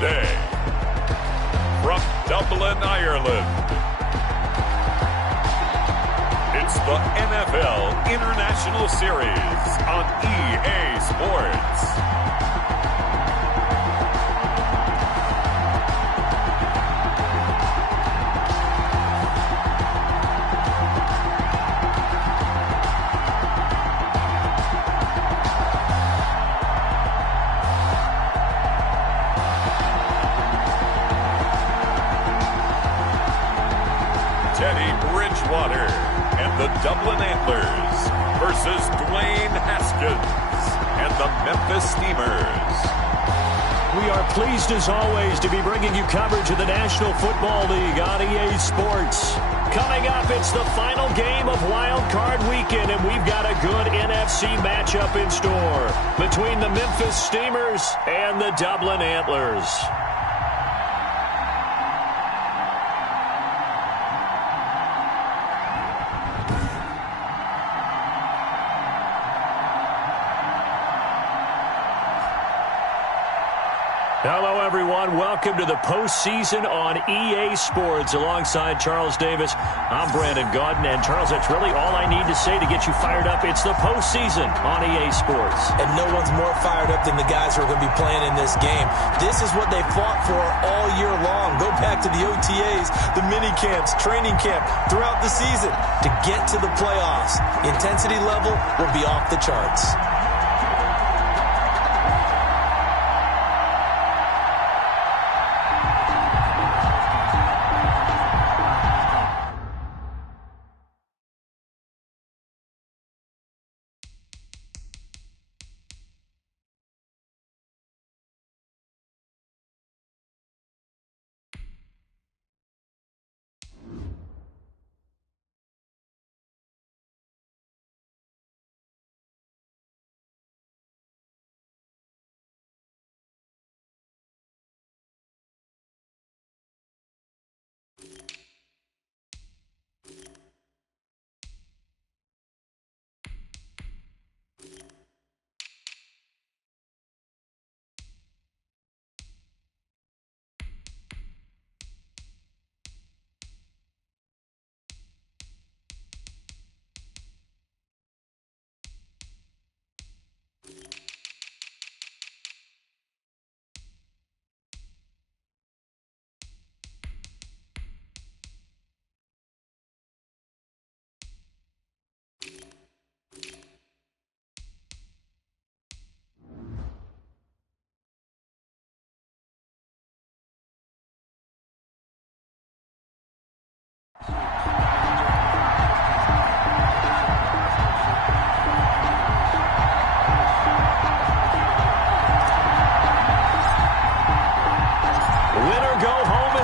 today, from Dublin, Ireland, it's the NFL International Series on EA Sports. And the Dublin Antlers versus Dwayne Haskins and the Memphis Steamers. We are pleased as always to be bringing you coverage of the National Football League on EA Sports. Coming up, it's the final game of Wild Card Weekend, and we've got a good NFC matchup in store between the Memphis Steamers and the Dublin Antlers. Hello, everyone. Welcome to the postseason on EA Sports. Alongside Charles Davis, I'm Brandon Gaudin. And, Charles, that's really all I need to say to get you fired up. It's the postseason on EA Sports. And no one's more fired up than the guys who are going to be playing in this game. This is what they fought for all year long. Go back to the OTAs, the mini camps, training camp, throughout the season to get to the playoffs. The intensity level will be off the charts.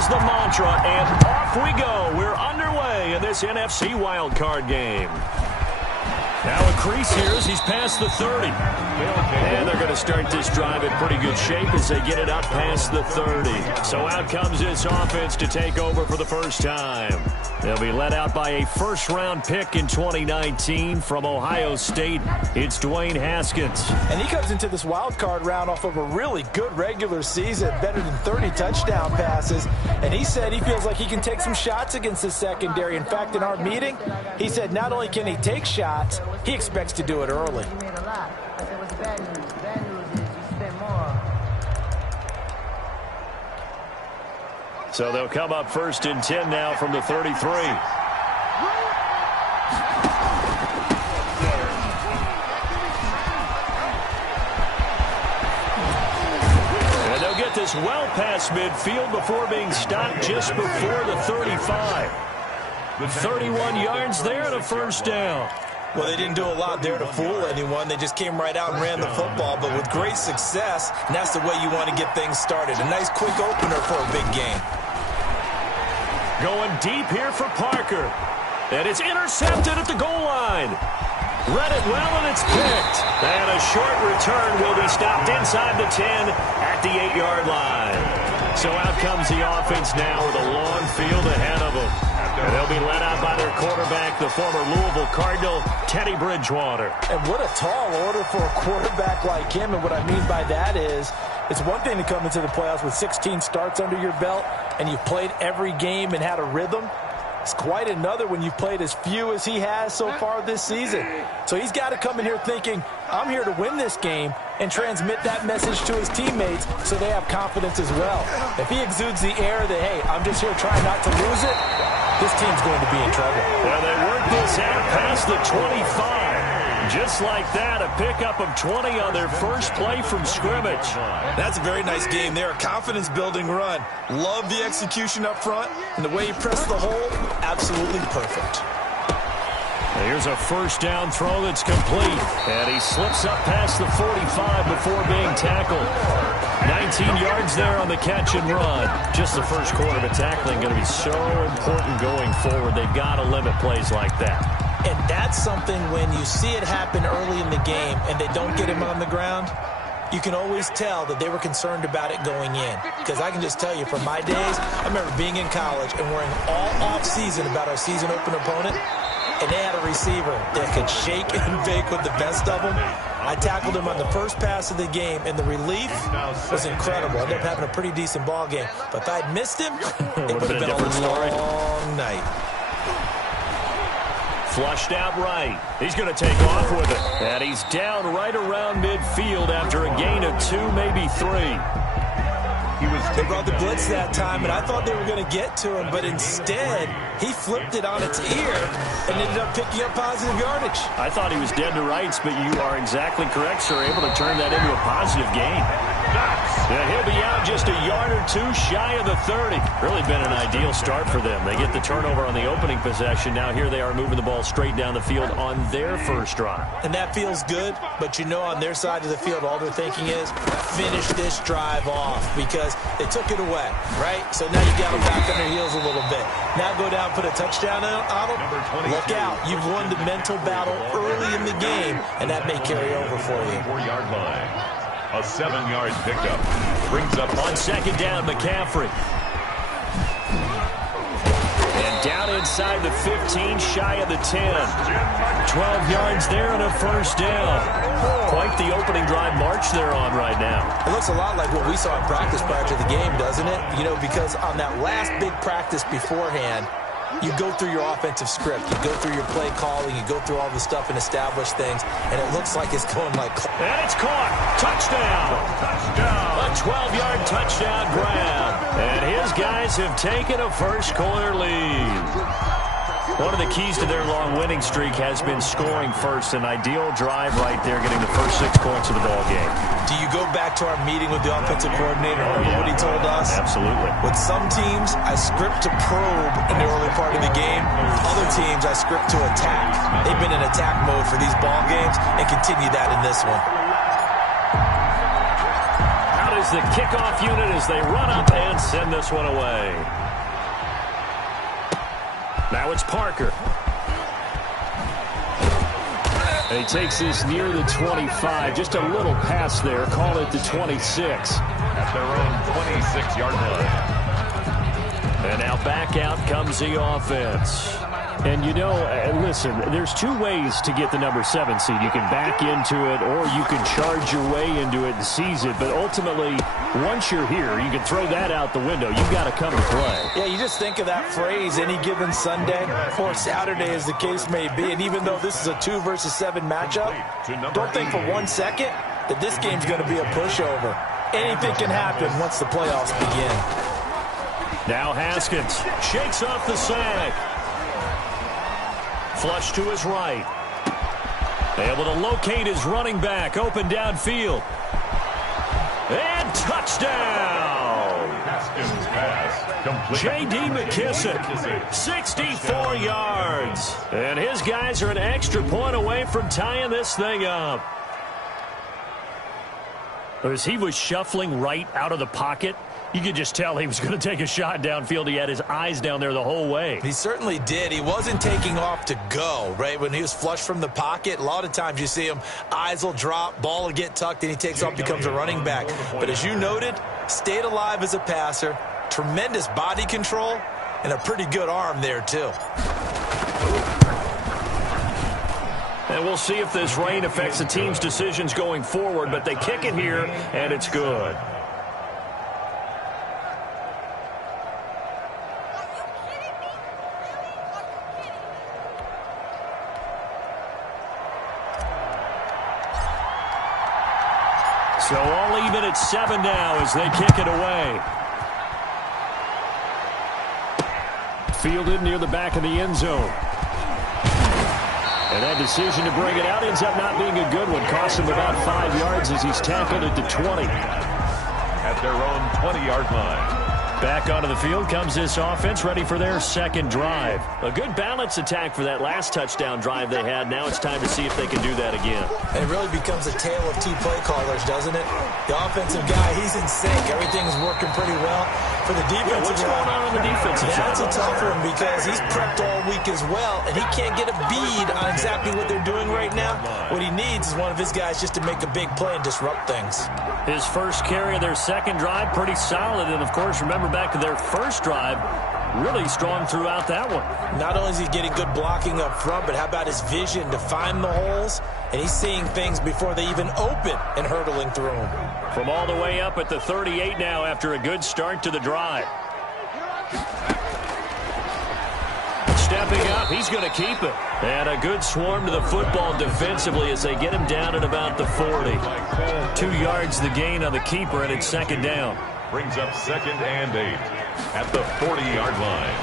The mantra, and off we go. We're underway in this NFC wildcard game. Now a crease here as he's past the 30. And they're going to start this drive in pretty good shape as they get it up past the 30. So out comes this offense to take over for the first time. They'll be led out by a first-round pick in 2019 from Ohio State. It's Dwayne Haskins. And he comes into this wild card round off of a really good regular season, better than 30 touchdown passes. And he said he feels like he can take some shots against the secondary. In fact, in our meeting, he said not only can he take shots, he expects to do it early. So they'll come up first and 10 now from the 33. And they'll get this well past midfield before being stopped just before the 35. With 31 yards there and a first down. Well, they didn't do a lot there to fool anyone. They just came right out and ran the football, but with great success, and that's the way you want to get things started. A nice quick opener for a big game. Going deep here for Parker. And it's intercepted at the goal line. Read it well, and it's picked. And a short return will be stopped inside the 10 at the 8-yard line. So out comes the offense now with a long field ahead of them. And they'll be led out by their quarterback, the former Louisville Cardinal, Teddy Bridgewater. And what a tall order for a quarterback like him. And what I mean by that is It's one thing to come into the playoffs with 16 starts under your belt and you've played every game and had a rhythm. It's quite another when you've played as few as he has so far this season. So he's got to come in here thinking, I'm here to win this game, and transmit that message to his teammates so they have confidence as well. If he exudes the air that, hey, I'm just here trying not to lose it, this team's going to be in trouble. Well, they work this out past the 25. Just like that, a pickup of 20 on their first play from scrimmage. That's a very nice game there. A confidence-building run. Love the execution up front, and the way he pressed the hole, absolutely perfect. Here's a first down throw that's complete. And he slips up past the 45 before being tackled. 19 yards there on the catch and run. Just the first quarter of tackling going to be so important going forward. They've got to limit plays like that. And that's something when you see it happen early in the game and they don't get him on the ground, you can always tell that they were concerned about it going in. Because I can just tell you from my days, I remember being in college and worrying all off-season about our season open opponent, and they had a receiver that could shake and bake with the best of them. I tackled him on the first pass of the game, and the relief was incredible. I ended up having a pretty decent ball game. But if I'd missed him, it would have been a long night. Flushed out right. He's going to take off with it. And he's down right around midfield after a gain of 2, maybe 3. They brought the blitz that time, and I thought they were going to get to him, but instead, he flipped it on its ear and ended up picking up positive yardage. I thought he was dead to rights, but you are exactly correct, sir. Able to turn that into a positive gain. Yeah, he'll be out just a yard or 2 shy of the 30. Really been an ideal start for them. They get the turnover on the opening possession. Now here they are moving the ball straight down the field on their first drive. And that feels good, but you know on their side of the field, all they're thinking is finish this drive off because they took it away, right? So now you got them back on their heels a little bit. Now go down, put a touchdown on them. Look out. You've won the mental battle early in the game, and that may carry over for you. 4-yard line. A 7-yard pickup. Brings up on second down, McCaffrey. And down inside the 15, shy of the 10. 12 yards there and a first down. Quite the opening drive march they're on right now. It looks a lot like what we saw in practice prior to the game, doesn't it? You know, because on that last big practice beforehand, you go through your offensive script, you go through your play calling, you go through all the stuff and establish things, and it looks like it's going like... And it's caught. Touchdown. A 12-yard touchdown grab. And his guys have taken a first-quarter lead. One of the keys to their long winning streak has been scoring first. An ideal drive right there, getting the first 6 points of the ball game. Do you go back to our meeting with the offensive coordinator? Remember what he told us? Absolutely. With some teams, I script to probe in the early part of the game. Other teams, I script to attack. They've been in attack mode for these ball games and continue that in this one. Out is the kickoff unit as they run up and send this one away. Now it's Parker. And he takes this near the 25. Just a little pass there. Call it the 26. At their own 26-yard line. And now back out comes the offense. And, you know, listen, there's 2 ways to get the number 7 seed. You can back into it or you can charge your way into it and seize it. But ultimately, once you're here, you can throw that out the window. You've got to come and play. Yeah, you just think of that phrase, any given Sunday or Saturday as the case may be. And even though this is a 2 versus 7 matchup, don't think for 1 second that this game's going to be a pushover. Anything can happen once the playoffs begin. Now Haskins shakes off the sack. Flush to his right. Able to locate his running back. Open downfield. And touchdown! Haskins pass complete. J.D. McKissick, 64 yards. And his guys are an extra point away from tying this thing up. As he was shuffling right out of the pocket, you could just tell he was going to take a shot downfield. He had his eyes down there the whole way. He certainly did. He wasn't taking off to go, right? When he was flushed from the pocket, a lot of times you see him, eyes will drop, ball will get tucked, and he takes off, becomes a running back. But as you noted, stayed alive as a passer, tremendous body control, and a pretty good arm there, too. And we'll see if this rain affects the team's decisions going forward, but they kick it here, and it's good. So all even at 7 now as they kick it away. Fielded near the back of the end zone. And that decision to bring it out ends up not being a good one. Cost him about 5 yards as he's tackled at the 20. At their own 20-yard line. Back onto the field comes this offense, ready for their second drive. A good balance attack for that last touchdown drive they had. Now it's time to see if they can do that again. And it really becomes a tale of two play callers, doesn't it? The offensive guy, he's in sync. Everything's working pretty well. For the defensive what's going on the defensive side? That's a tough one because he's prepped all week as well, and he can't get a bead on exactly what they're doing right now. What he needs is one of his guys just to make a big play and disrupt things. His first carry of their second drive, pretty solid. And, of course, remember back to their first drive, really strong throughout that one. Not only is he getting good blocking up front, but how about his vision to find the holes? And he's seeing things before they even open and hurdling through them. From all the way up at the 38 now after a good start to the drive. Stepping up, he's going to keep it. And a good swarm to the football defensively as they get him down at about the 40. 2 yards the gain on the keeper, and it's second down. Brings up 2nd and 8 at the 40-yard line.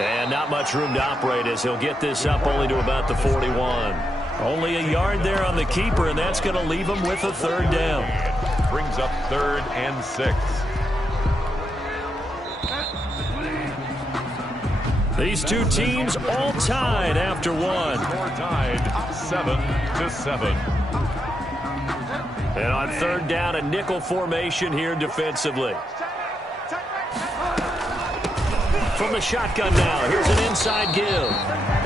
And not much room to operate as he'll get this up only to about the 41. Only a yard there on the keeper, and that's going to leave him with a third down. Brings up 3rd and 6. These two teams all tied after one. Score tied 7-7. And on third down, a nickel formation here defensively. From the shotgun now, here's an inside give.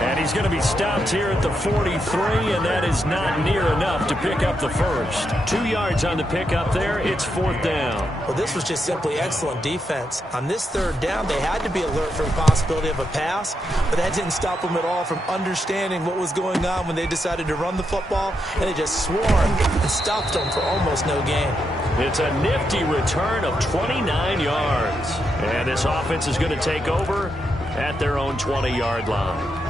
And he's going to be stopped here at the 43, and that is not near enough to pick up the first. 2 yards on the pickup there. It's 4th down. Well, this was just simply excellent defense. On this third down, they had to be alert for the possibility of a pass, but that didn't stop them at all from understanding what was going on when they decided to run the football, and they just swarmed and stopped them for almost no gain. It's a nifty return of 29 yards. And this offense is going to take over at their own 20-yard line.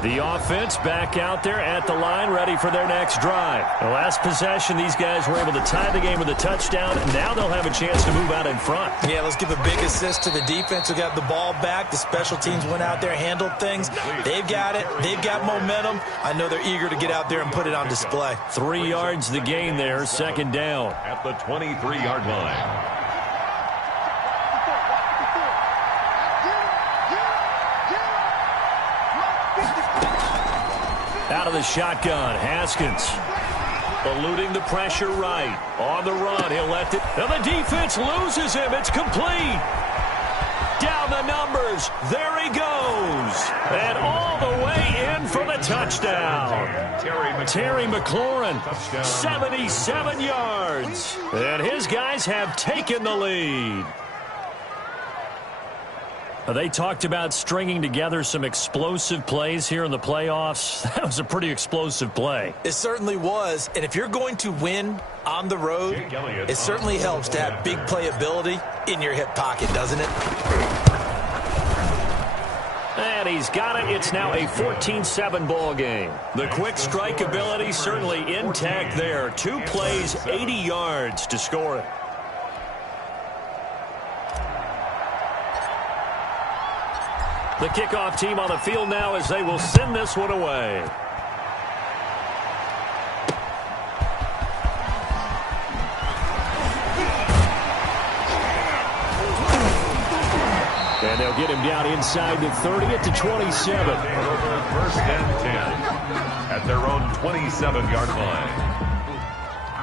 The offense back out there at the line, ready for their next drive. The last possession, these guys were able to tie the game with a touchdown, and now they'll have a chance to move out in front. Yeah, let's give a big assist to the defense who got the ball back. The special teams went out there, handled things. They've got it. They've got momentum. I know they're eager to get out there and put it on display. 3 yards the gain there, second down. At the 23-yard line. Out of the shotgun, Haskins. Eluding the pressure right. On the run, he'll let it. And the defense loses him. It's complete. Down the numbers. There he goes. And all the way in for the touchdown. Terry McLaurin, 77 yards. And his guys have taken the lead. They talked about stringing together some explosive plays here in the playoffs. That was a pretty explosive play. It certainly was. And if you're going to win on the road, it certainly helps to have big playability in your hip pocket, doesn't it? And he's got it. It's now a 14-7 ball game. The quick strike ability certainly intact there. 2 plays, 80 yards to score it. The kickoff team on the field now as they will send this one away. And they'll get him down inside the 30 at the 27. 1st and 10 at their own 27-yard line.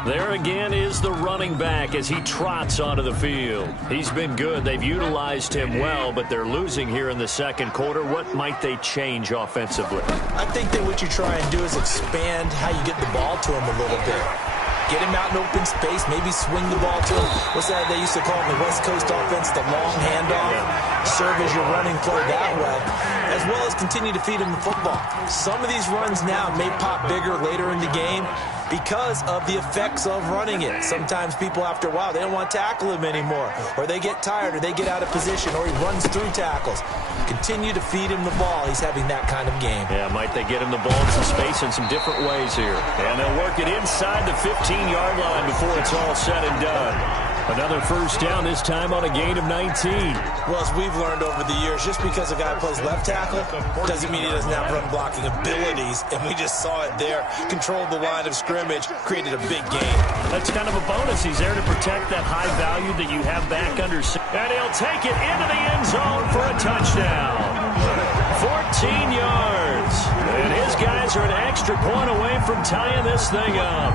There again is the running back as he trots onto the field. He's been good. They've utilized him well, but they're losing here in the second quarter. What might they change offensively? I think that what you try and do is expand how you get the ball to him a little bit. Get him out in open space, maybe swing the ball to him. What's that they used to call in the West Coast offense, the long handoff? Serve as your running play that way, as well as continue to feed him the football. Some of these runs now may pop bigger later in the game because of the effects of running it. Sometimes people, after a while, they don't want to tackle him anymore, or they get tired, or they get out of position, or he runs through tackles. Continue to feed him the ball. He's having that kind of game. Yeah, might they get him the ball in some space in some different ways here. And they'll work it inside the 15-yard line before it's all said and done. Another first down, this time on a gain of 19. Well, as we've learned over the years, just because a guy plays left tackle doesn't mean he doesn't have run-blocking abilities. And we just saw it there. Controlled the line of scrimmage, created a big gain. That's kind of a bonus. He's there to protect that high value that you have back under. And he'll take it into the end zone for a touchdown. 14 yards. And his guys are an extra point away from tying this thing up.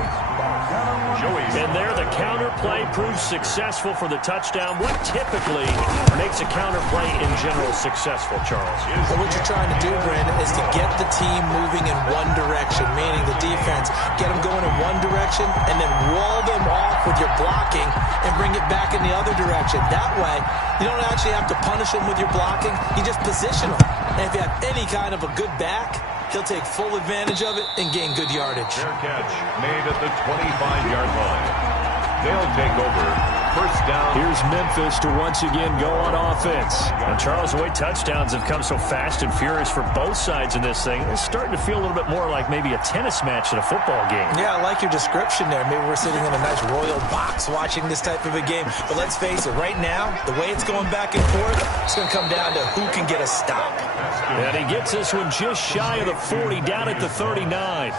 And there the counter play proves successful for the touchdown. What typically makes a counter play in general successful, Charles? Well, what you're trying to do, Brandon, is to get the team moving in one direction, meaning the defense, get them going in one direction and then wall them off with your blocking and bring it back in the other direction. That way, you don't actually have to punish them with your blocking. You just position them. And if you have any kind of a good back, he'll take full advantage of it and gain good yardage. Fair catch made at the 25-yard line. They'll take over. First down. Here's Memphis to once again go on offense. And Charles, the way touchdowns have come so fast and furious for both sides in this thing, it's starting to feel a little bit more like maybe a tennis match at a football game. Yeah, I like your description there. Maybe we're sitting in a nice royal box watching this type of a game. But let's face it, right now, the way it's going back and forth, it's going to come down to who can get a stop. And he gets this one just shy of the 40, down at the 39.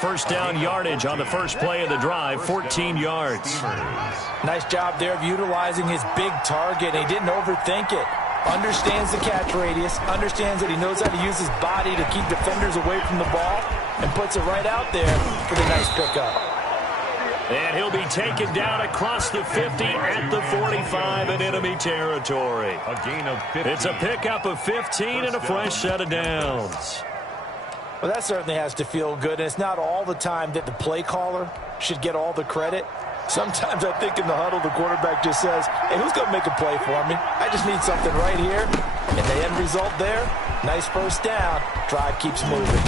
First down yardage on the first play of the drive, 14 yards. Nice job there of utilizing his big target. He didn't overthink it. Understands the catch radius, understands that he knows how to use his body to keep defenders away from the ball, and puts it right out there for the nice pickup. And he'll be taken down across the 50 at the 45 in enemy territory. A gain of 15. It's a pickup of 15 and a fresh set of downs. Well, that certainly has to feel good, and it's not all the time that the play caller should get all the credit. Sometimes I think in the huddle, the quarterback just says, hey, who's going to make a play for me? I just need something right here. And the end result there, nice first down. Drive keeps moving.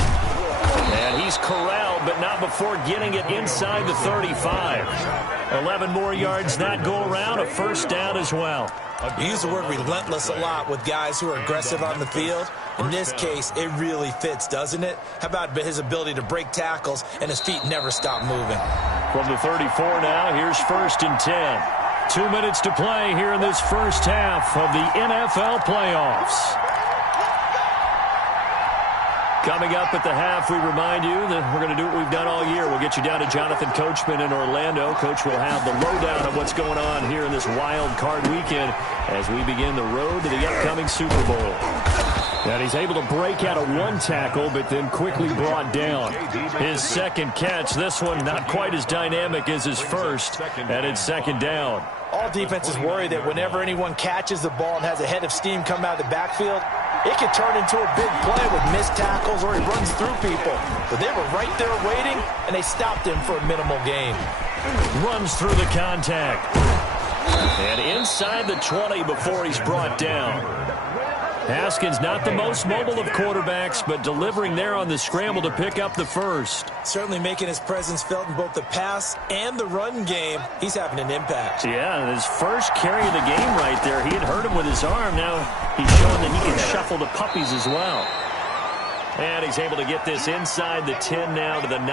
And he's corralled, but not before getting it inside the 35. 11 more yards that go around, a first down as well. You use the word relentless a lot with guys who are aggressive on the field. In this case, it really fits, doesn't it? How about his ability to break tackles and his feet never stop moving? From the 34 now, here's first and 10. 2 minutes to play here in this first half of the NFL playoffs. Coming up at the half, we remind you that we're going to do what we've done all year. We'll get you down to Jonathan Coachman in Orlando. Coach will have the lowdown of what's going on here in this wild card weekend as we begin the road to the upcoming Super Bowl. And he's able to break out of one tackle, but then quickly brought down. His second catch, this one not quite as dynamic as his first, and it's second down. All defenses worry that whenever anyone catches the ball and has a head of steam come out of the backfield, it could turn into a big play with missed tackles or he runs through people. But they were right there waiting, and they stopped him for a minimal gain. Runs through the contact. And inside the 20 before he's brought down. Haskins not the most mobile of quarterbacks, but delivering there on the scramble to pick up the first. Certainly making his presence felt in both the pass and the run game. He's having an impact. Yeah, his first carry of the game right there. He had hurt him with his arm. Now he's showing that he can shuffle the puppies as well. And he's able to get this inside the 10 now to the 9.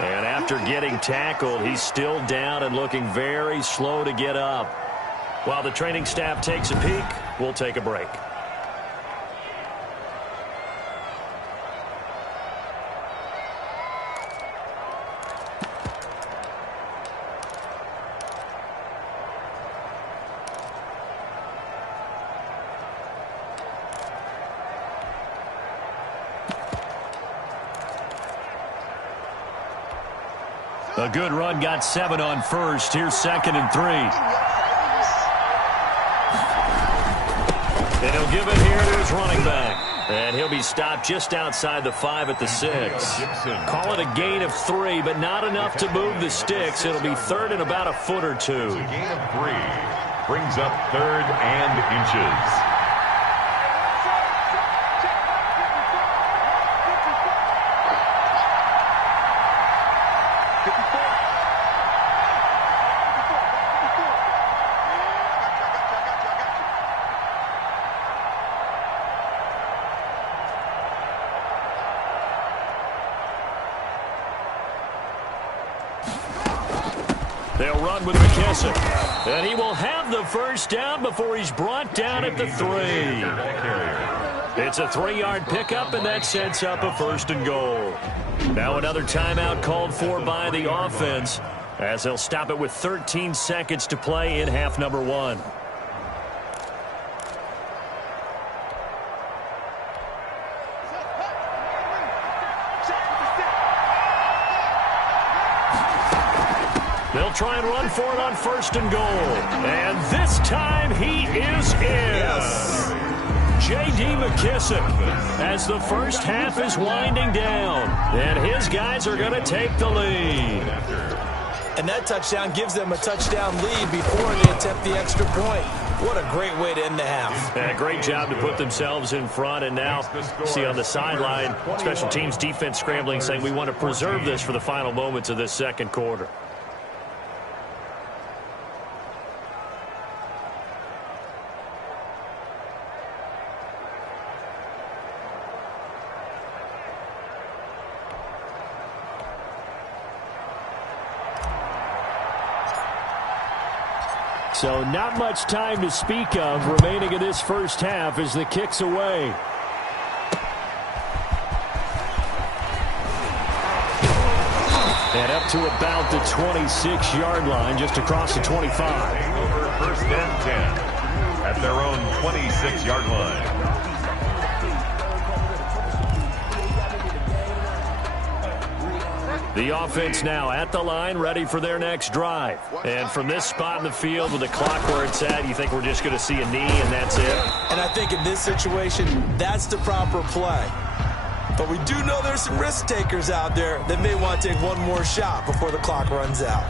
And after getting tackled, he's still down and looking very slow to get up. While the training staff takes a peek, we'll take a break. A good run, got 7 on first. Here's second and 3. And he'll give it here to his running back. And he'll be stopped just outside the 5 at the 6. Call it a gain of 3, but not enough to move the sticks. It'll be third and about a foot or two. A gain of 3 brings up third and inches. They'll run with McKissick. And he will have the first down before he's brought down at the 3. It's a 3-yard pickup, and that sets up a 1st and goal. Now another timeout called for by the offense, as they'll stop it with 13 seconds to play in half number 1. They'll try and run for it on 1st and goal. And this time he is in. Yes. J.D. McKissick, as the first half is winding down, and his guys are going to take the lead. And that touchdown gives them a touchdown lead before they attempt the extra point. What a great way to end the half. Yeah, great job to put themselves in front, and now see on the sideline, special teams defense scrambling, saying we want to preserve this for the final moments of this second quarter. So not much time to speak of remaining in this first half as the kick's away. And up to about the 26-yard line, just across the 25. Over 1st and 10 at their own 26-yard line. The offense now at the line, ready for their next drive. And from this spot in the field with the clock where it's at, you think we're just going to see a knee and that's it? And I think in this situation, that's the proper play. But we do know there's some risk takers out there that may want to take one more shot before the clock runs out.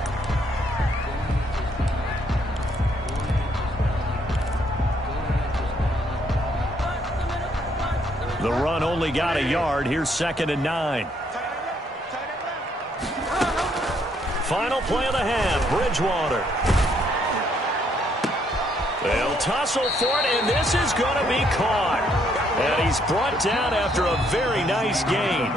The run only got a yard. Here's 2nd and 9. Final play of the half, Bridgewater. They'll tussle for it, and this is going to be caught. And he's brought down after a very nice gain.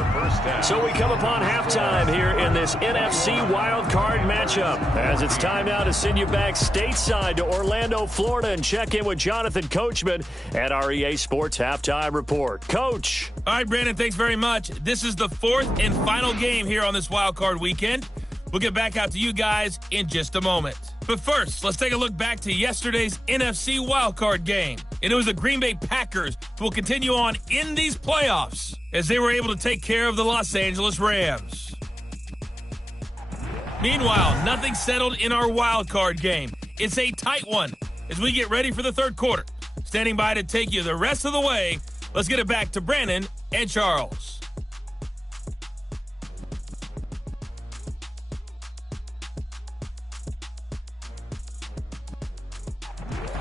So we come upon halftime here in this NFC wildcard matchup, as it's time now to send you back stateside to Orlando, Florida, and check in with Jonathan Coachman at our EA Sports Halftime Report. Coach. All right, Brandon, thanks very much. This is the 4th and final game here on this wildcard weekend. We'll get back out to you guys in just a moment. But first, let's take a look back to yesterday's NFC wildcard game. And it was the Green Bay Packers who will continue on in these playoffs as they were able to take care of the Los Angeles Rams. Meanwhile, nothing settled in our wildcard game. It's a tight one as we get ready for the third quarter. Standing by to take you the rest of the way, let's get it back to Brandon and Charles.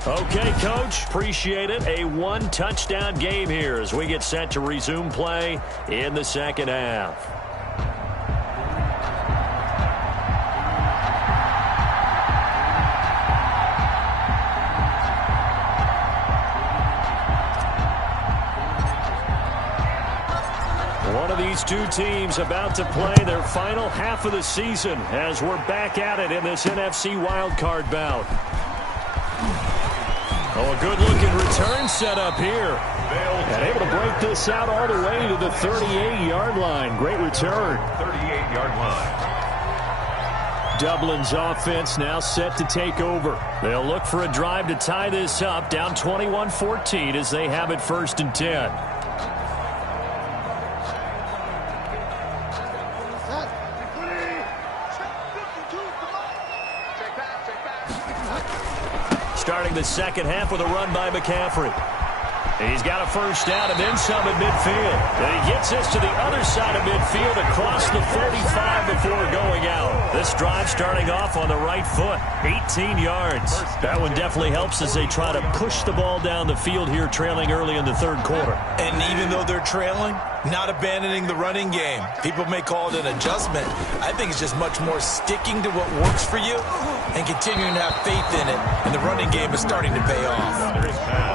Okay, Coach, appreciate it. A one-touchdown game here as we get set to resume play in the second half. One of these two teams about to play their final half of the season as we're back at it in this NFC wildcard bout. Oh, a good-looking return set up here. And able to break this out all the way to the 38-yard line. Great return. 38-yard line. Dublin's offense now set to take over. They'll look for a drive to tie this up, down 21-14 as they have it 1st and 10. Starting the second half with a run by McCaffrey. He's got a first down and then some at midfield. And he gets this to the other side of midfield across the 45 before going out. This drive starting off on the right foot. 18 yards. That one definitely helps as they try to push the ball down the field here, trailing early in the third quarter. And even though they're trailing, not abandoning the running game. People may call it an adjustment. I think it's just much more sticking to what works for you and continuing to have faith in it. And the running game is starting to pay off.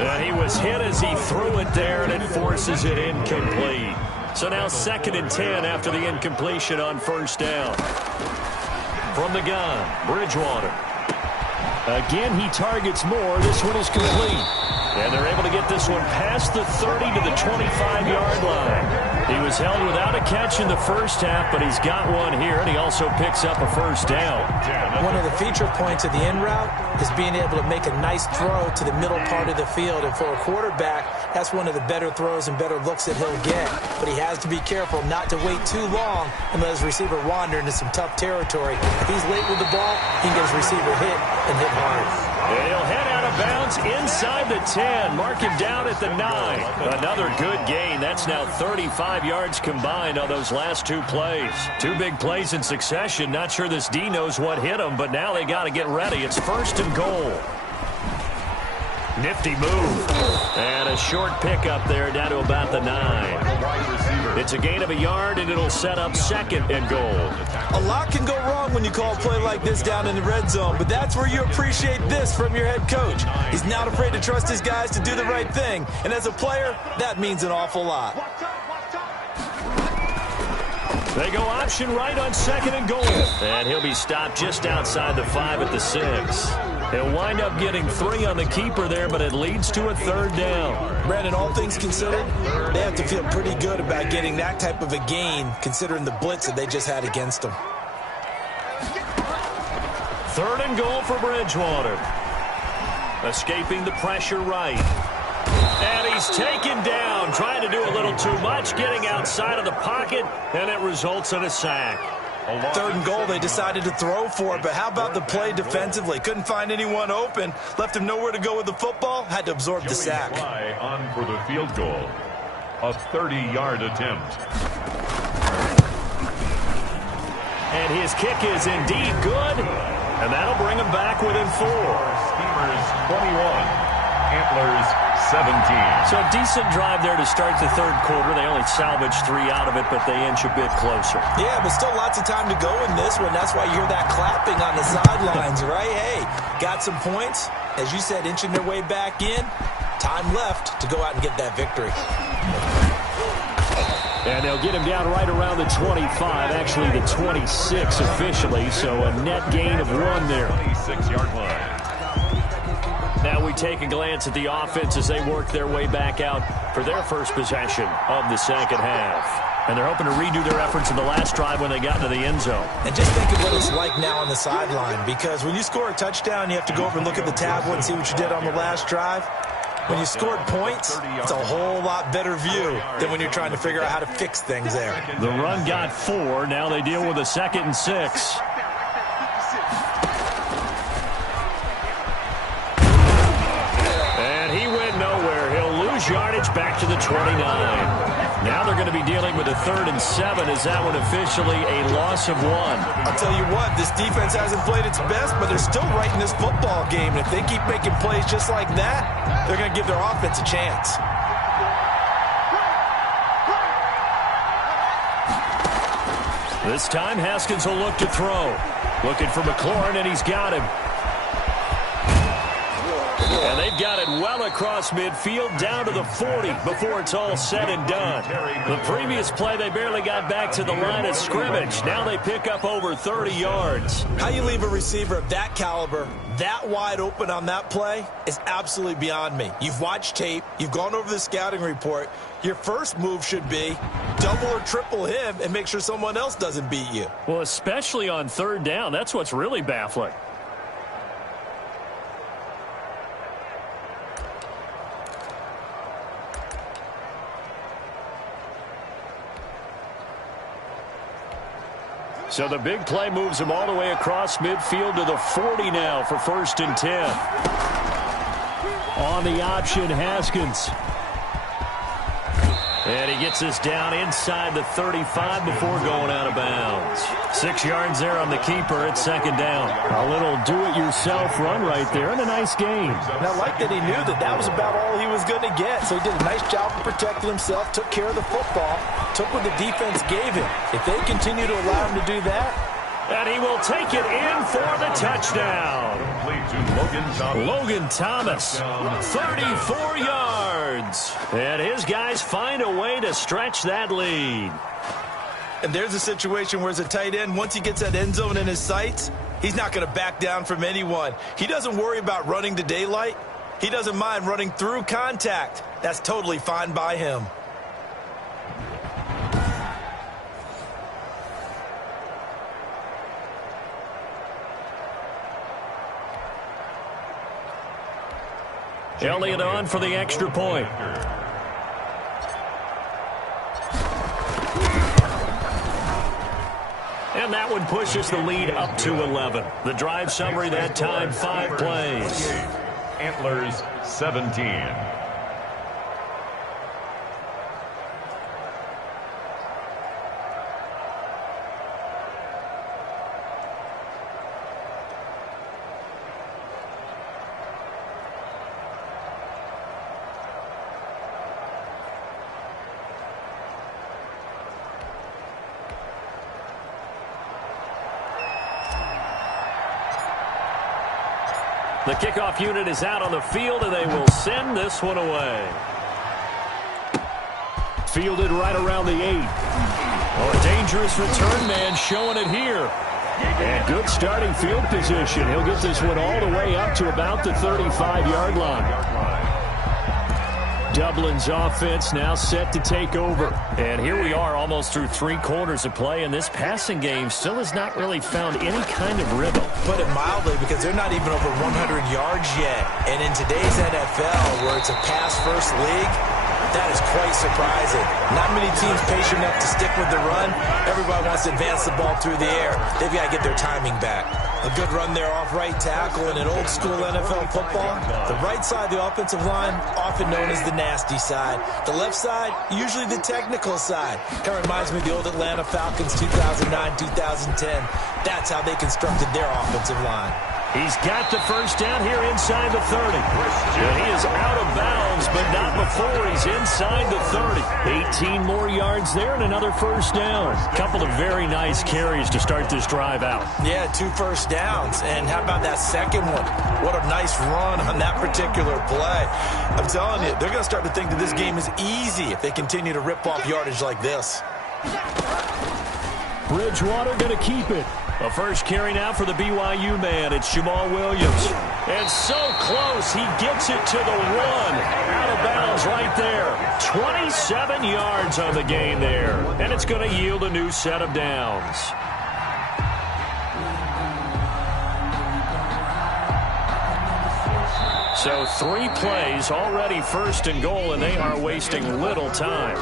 And he was hit as he threw it there, and it forces it incomplete. So now 2nd and 10 after the incompletion on first down. From the gun, Bridgewater. Again, he targets more. This one is complete. And they're able to get this one past the 30 to the 25-yard line. He was held without a catch in the first half, but he's got one here, and he also picks up a first down. One of the feature points of the in route is being able to make a nice throw to the middle part of the field. And for a quarterback, that's one of the better throws and better looks that he'll get. But he has to be careful not to wait too long and let his receiver wander into some tough territory. If he's late with the ball, he can get his receiver hit and hit hard. And he'll head out of bounds inside the 10. Mark him down at the 9. Another good gain. That's now 35 yards combined on those last two plays. Two big plays in succession. Not sure this D knows what hit him, but now they got to get ready. It's 1st and goal. Nifty move. And a short pickup there down to about the 9. It's a gain of a yard, and it'll set up 2nd and goal. A lot can go wrong when you call a play like this down in the red zone, but that's where you appreciate this from your head coach. He's not afraid to trust his guys to do the right thing, and as a player, that means an awful lot. They go option right on 2nd and goal. And he'll be stopped just outside the 5 at the 6. He'll wind up getting 3 on the keeper there, but it leads to a 3rd down. Brandon, all things considered, they have to feel pretty good about getting that type of a gain, considering the blitz that they just had against them. 3rd and goal for Bridgewater. Escaping the pressure right. And he's taken down, trying to do a little too much, getting outside of the pocket, and it results in a sack. 3rd and goal, they decided to throw for it, but how about the play defensively? Couldn't find anyone open, left him nowhere to go with the football, had to absorb the sack. On for the field goal, a 30-yard attempt. And his kick is indeed good, and that'll bring him back within 4. Steelers 21. Antlers 17. So a decent drive there to start the 3rd quarter. They only salvaged 3 out of it, but they inch a bit closer. Yeah, but still lots of time to go in this one. That's why you hear that clapping on the sidelines, right? Hey, got some points. As you said, inching their way back in. Time left to go out and get that victory. And they'll get him down right around the 25, actually the 26 officially, so a net gain of 1 there. 26-yard line. Now we take a glance at the offense as they work their way back out for their first possession of the 2nd half. And they're hoping to redo their efforts in the last drive when they got into the end zone. And just think of what it's like now on the sideline, because when you score a touchdown, you have to go over and look at the tablet and see what you did on the last drive. When you scored points, it's a whole lot better view than when you're trying to figure out how to fix things there. The run got 4. Now they deal with a 2nd and 6. Yardage back to the 29. Now they're going to be dealing with a 3rd and 7. Is that one officially a loss of 1? I'll tell you what, this defense hasn't played its best, but they're still right in this football game. And if they keep making plays just like that, they're going to give their offense a chance. This time Haskins will look to throw. Looking for McLaurin, and he's got him. And they've got it well across midfield down to the 40 before it's all said and done. The previous play, they barely got back to the line of scrimmage. Now they pick up over 30 yards. How you leave a receiver of that caliber that wide open on that play is absolutely beyond me. You've watched tape. You've gone over the scouting report. Your first move should be double or triple him and make sure someone else doesn't beat you. Well, especially on 3rd down. That's what's really baffling. So the big play moves him all the way across midfield to the 40 now for 1st and 10. On the option, Haskins. And he gets this down inside the 35 before going out of bounds. 6 yards there on the keeper at 2nd down. A little do-it-yourself run right there and a nice game. And I like that he knew that that was about all he was going to get. So he did a nice job of protecting himself, took care of the football, took what the defense gave him. If they continue to allow him to do that. And he will take it in for the touchdown. Logan Thomas, 34 yards. And his guys find a way to stretch that lead. And there's a situation where as a tight end, once he gets that end zone in his sights, he's not going to back down from anyone. He doesn't worry about running to daylight. He doesn't mind running through contact. That's totally fine by him. Elliott on for the extra point. And that one pushes the lead up to 11. The drive summary that time, 5 plays. Antlers 17. The kickoff unit is out on the field, and they will send this one away. Fielded right around the 8. Oh, a dangerous return man showing it here. And good starting field position. He'll get this one all the way up to about the 35-yard line. Dublin's offense now set to take over. And here we are almost through 3 quarters of play, and this passing game still has not really found any kind of rhythm. Put it mildly, because they're not even over 100 yards yet. And in today's NFL, where it's a pass-first league, that is quite surprising. Not many teams patient enough to stick with the run. Everybody wants to advance the ball through the air. They've got to get their timing back. A good run there off right tackle in an old-school NFL football. The right side of the offensive line, often known as the nasty side. The left side, usually the technical side. Kind of reminds me of the old Atlanta Falcons 2009-2010. That's how they constructed their offensive line. He's got the first down here inside the 30. And he is out of bounds, but not before he's inside the 30. 18 more yards there and another first down. Couple of very nice carries to start this drive out. Yeah, 2 first downs. And how about that second one? What a nice run on that particular play. I'm telling you, they're going to start to think that this game is easy if they continue to rip off yardage like this. Bridgewater going to keep it. A first carry now for the BYU man. It's Jamal Williams. And so close, he gets it to the 1. Out of bounds right there. 27 yards on the gain there. And it's going to yield a new set of downs. So 3 plays, already first and goal, and they are wasting little time.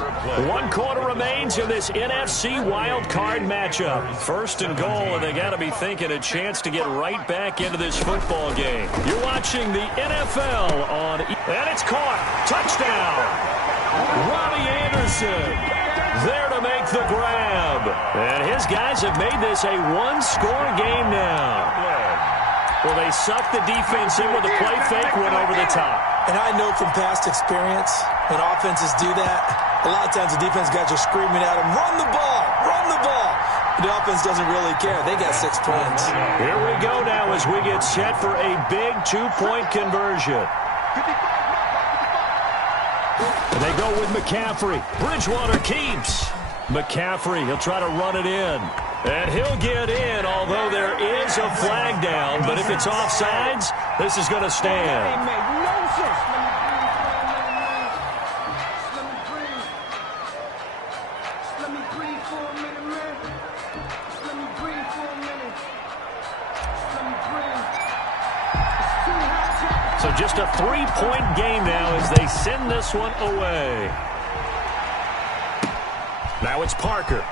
1 quarter remains in this NFC wild card matchup. First and goal, and they got to be thinking a chance to get right back into this football game. You're watching the NFL on, and it's caught. Touchdown. Robbie Anderson there to make the grab. And his guys have made this a 1-score game now. Well, they sucked the defense in with a play fake, went over the top. And I know from past experience, when offenses do that, a lot of times the defense guys are screaming at them, run the ball, run the ball. The offense doesn't really care. They got 6 points. Here we go now as we get set for a big 2-point conversion. And they go with McCaffrey. Bridgewater keeps. McCaffrey, he'll try to run it in. And he'll get in, although there is a flag down. But if it's offsides, this is going to stand. So just a 3-point game now as they send this one away. Now it's Parker.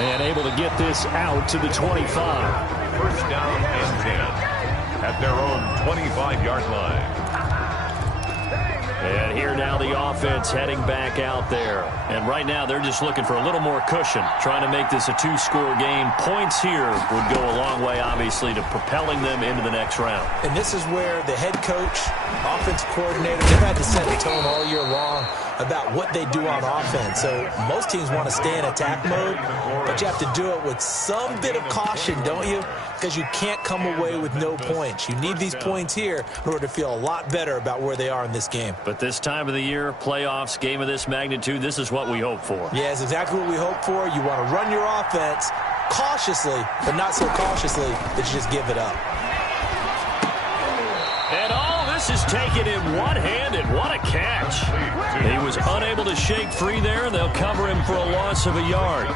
And able to get this out to the 25. First down and 10 at their own 25-yard line. And here now the offense heading back out there. And right now they're just looking for a little more cushion, trying to make this a 2-score game. Points here would go a long way, obviously, to propelling them into the next round. And this is where the head coach, offensive coordinator, they've had to set the tone all year long. about what they do on offense. So most teams want to stay in attack mode, but you have to do it with some bit of caution, don't you? Because you can't come away with no points. You need these points here in order to feel a lot better about where they are in this game. But this time of the year, playoffs, game of this magnitude, this is what we hope for. Yeah, it's exactly what we hope for. You want to run your offense cautiously, but not so cautiously that you just give it up. And all this is taken in one-handed. What a catch. He was unable to shake free there, and they'll cover him for a loss of a yard.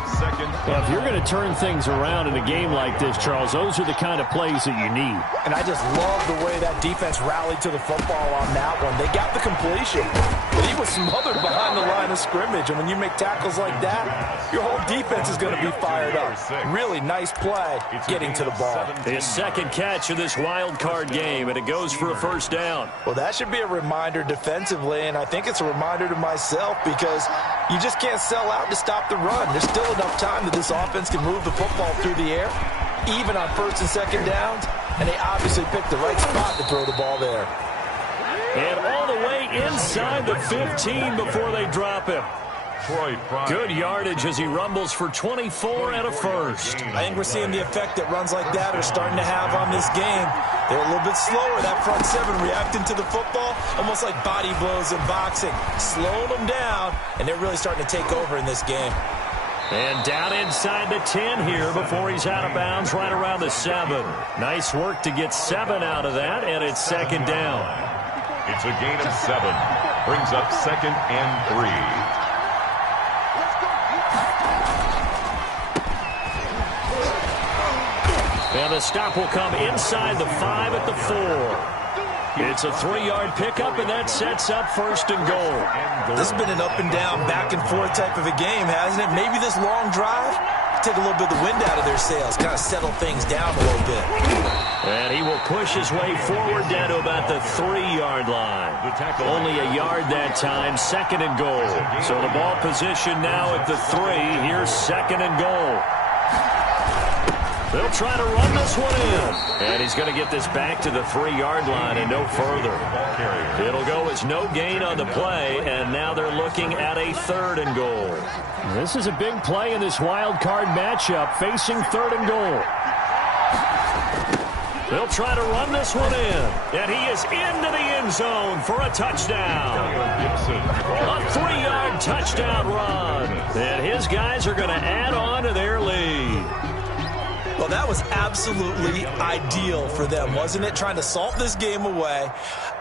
Well, if you're going to turn things around in a game like this, Charles, those are the kind of plays that you need. And I just love the way that defense rallied to the football on that one. They got the completion, but he was smothered behind the line of scrimmage. And when you make tackles like that, your whole defense is going to be fired up. Really nice play getting to the ball. His second catch of this wild card game, and it goes for a first down. Well, that should be a reminder defensively, and I think it's a reminder to myself because you just can't sell out to stop the run. There's still enough time that this offense can move the football through the air, even on first and second downs, and they obviously picked the right spot to throw the ball there. And all the way inside the 15 before they drop him. Good yardage as he rumbles for 24 and a first. I think we're seeing the effect that runs like that are starting to have on this game. They're a little bit slower, that front seven reacting to the football, almost like body blows in boxing, slowing them down, and they're really starting to take over in this game. And down inside the 10 here before he's out of bounds right around the 7. Nice work to get 7 out of that, and it's second down. It's a gain of 7. Brings up second and 3. And the stop will come inside the 5 at the 4. It's a 3-yard pickup, and that sets up first and goal. This has been an up and down, back and forth type of a game, hasn't it? Maybe this long drive take a little bit of the wind out of their sails, kind of settle things down a little bit. And he will push his way forward down to about the 3-yard line. Only a yard that time, second and goal. So the ball position now at the 3. Here's second and goal. They'll try to run this one in. And he's going to get this back to the 3-yard line and no further. It'll go as no gain on the play, and now they're looking at a third and goal. This is a big play in this wild card matchup, facing third and goal. They'll try to run this one in. And he is into the end zone for a touchdown. A 3-yard touchdown run. And his guys are going to add on to their lead. Well, that was absolutely ideal for them, wasn't it? Trying to salt this game away.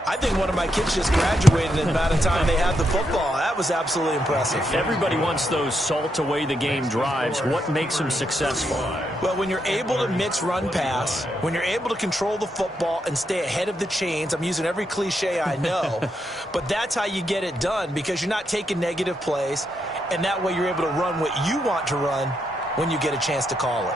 I think one of my kids just graduated in the amount of time they had the football. That was absolutely impressive. Everybody wants those salt away the game drives. What makes them successful? Well, when you're able to mix run pass, when you're able to control the football and stay ahead of the chains, I'm using every cliche I know, but that's how you get it done because you're not taking negative plays, and that way you're able to run what you want to run when you get a chance to call it.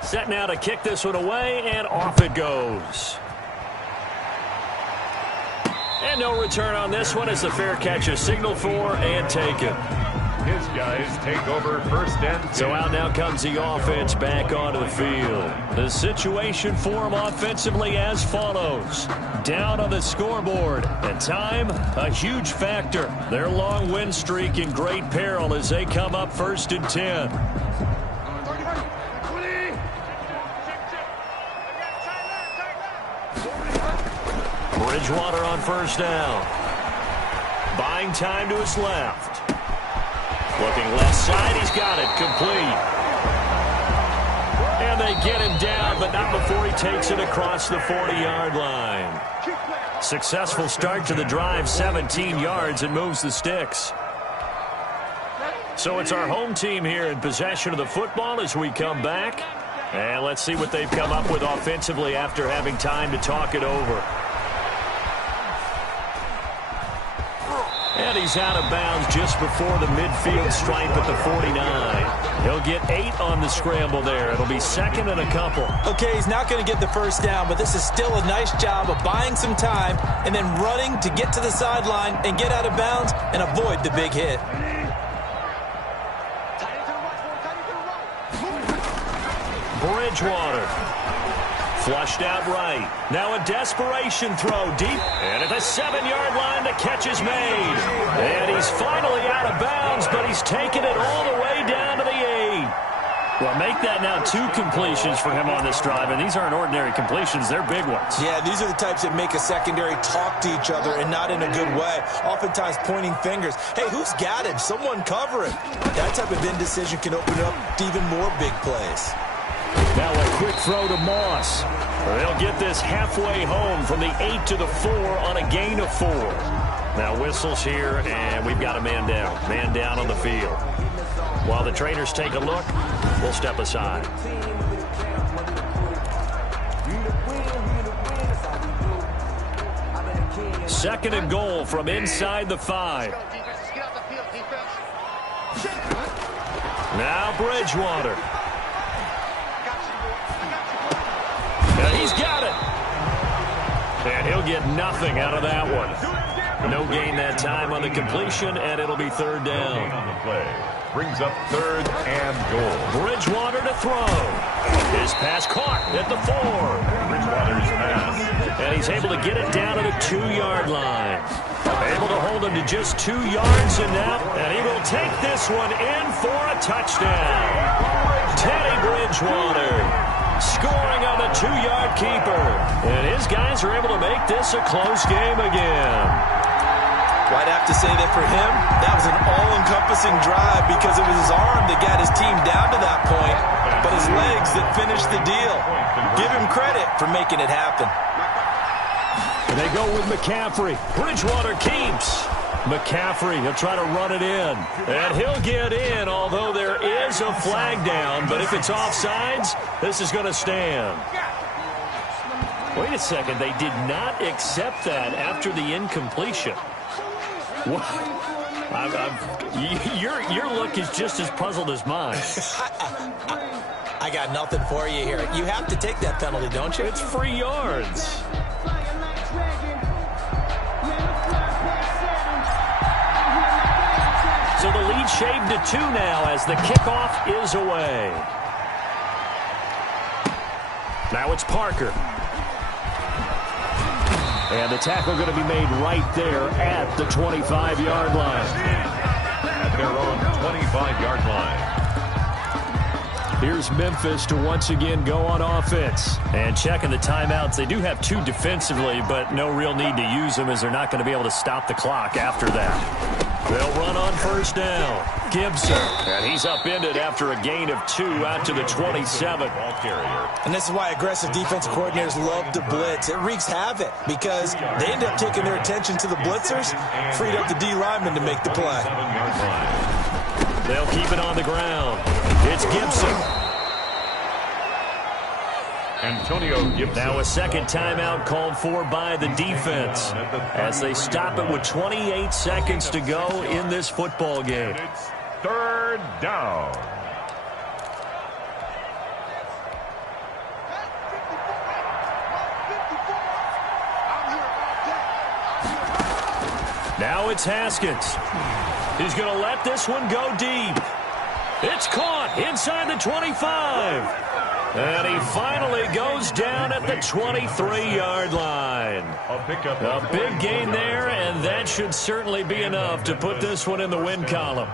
Set now to kick this one away, and off it goes. And no return on this one as the fair catch is signaled for and taken. His guys take over first and 10. So out now comes the offense back onto the field. The situation for them offensively as follows. Down on the scoreboard. And time, a huge factor. Their long win streak in great peril as they come up first and 10. Bridgewater on first down. Buying time to his left. Looking left side, he's got it, complete. And they get him down, but not before he takes it across the 40-yard line. Successful start to the drive, 17 yards, and moves the sticks. So it's our home team here in possession of the football as we come back. And let's see what they've come up with offensively after having time to talk it over. And he's out of bounds just before the midfield stripe at the 49. He'll get 8 on the scramble there. It'll be second and a couple. Okay, he's not going to get the first down, but this is still a nice job of buying some time and then running to get to the sideline and get out of bounds and avoid the big hit. Bridgewater. Flushed out right. Now a desperation throw deep. And at the 7-yard line, the catch is made. And he's finally out of bounds, but he's taken it all the way down to the 8. Well, make that now 2 completions for him on this drive, and these aren't ordinary completions. They're big ones. Yeah, these are the types that make a secondary talk to each other and not in a good way. Oftentimes pointing fingers. Hey, who's got him? Someone cover him. That type of indecision can open up to even more big plays. Now a quick throw to Moss. They'll get this halfway home from the 8 to the 4 on a gain of 4. Now whistles here, and we've got a man down. Man down on the field. While the trainers take a look, we'll step aside. Second and goal from inside the 5. Now Bridgewater. And he's got it. And he'll get nothing out of that one. No gain that time on the completion, and it'll be third down. On the play. Brings up third and goal. Bridgewater to throw. His pass caught at the 4. Bridgewater's pass. And he's able to get it down to the 2-yard line. Able to hold him to just 2 yards and now. And he will take this one in for a touchdown. Teddy Bridgewater scoring on the 2-yard keeper. And his guys are able to make this a close game again. Well, I'd have to say that for him, that was an all-encompassing drive because it was his arm that got his team down to that point, but his legs that finished the deal. Give him credit for making it happen. And they go with McCaffrey. Bridgewater keeps. McCaffrey, he'll try to run it in. And he'll get in, although there is a flag down. But if it's offsides, this is going to stand. Wait a second. They did not accept that after the incompletion. What? Your look is just as puzzled as mine. I got nothing for you here. You have to take that penalty, don't you? It's free yards. So the lead shaved to 2 now as the kickoff is away. Now it's Parker. And the tackle going to be made right there at the 25-yard line. At their own 25-yard line. Here's Memphis to once again go on offense. And checking the timeouts. They do have 2 defensively, but no real need to use them as they're not going to be able to stop the clock after that. They'll run on first down. Gibson. And he's upended after a gain of 2 out to the 27. Ball carrier. And this is why aggressive defensive coordinators love to blitz. It wreaks havoc because they end up taking their attention to the blitzers, freed up the D lineman to make the play. 7-yard line. They'll keep it on the ground. It's Gibson. Antonio Gibson. Now a second timeout called for by the defense as they stop it with 28 seconds to go in this football game. It's third down. Now it's Haskins. He's going to let this one go deep. It's caught inside the 25. And he finally goes down at the 23-yard line. A big gain there, and that should certainly be enough to put this one in the win column.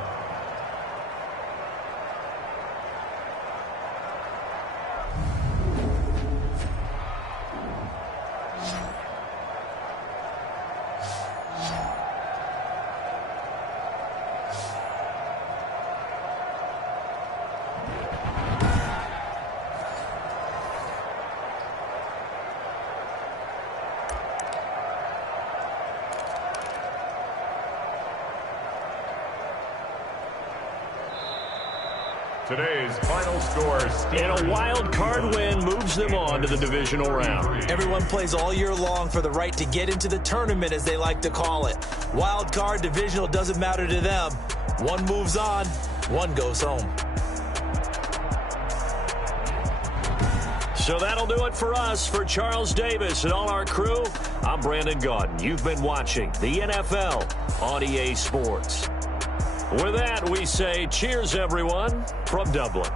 Today's final score, And a wild card win moves them on to the divisional round. Everyone plays all year long for the right to get into the tournament, as they like to call it. Wild card, divisional, doesn't matter to them. One moves on, one goes home. So that'll do it for us. For Charles Davis and all our crew, I'm Brandon Gaudin. You've been watching the NFL on EA Sports. With that, we say cheers, everyone, from Dublin.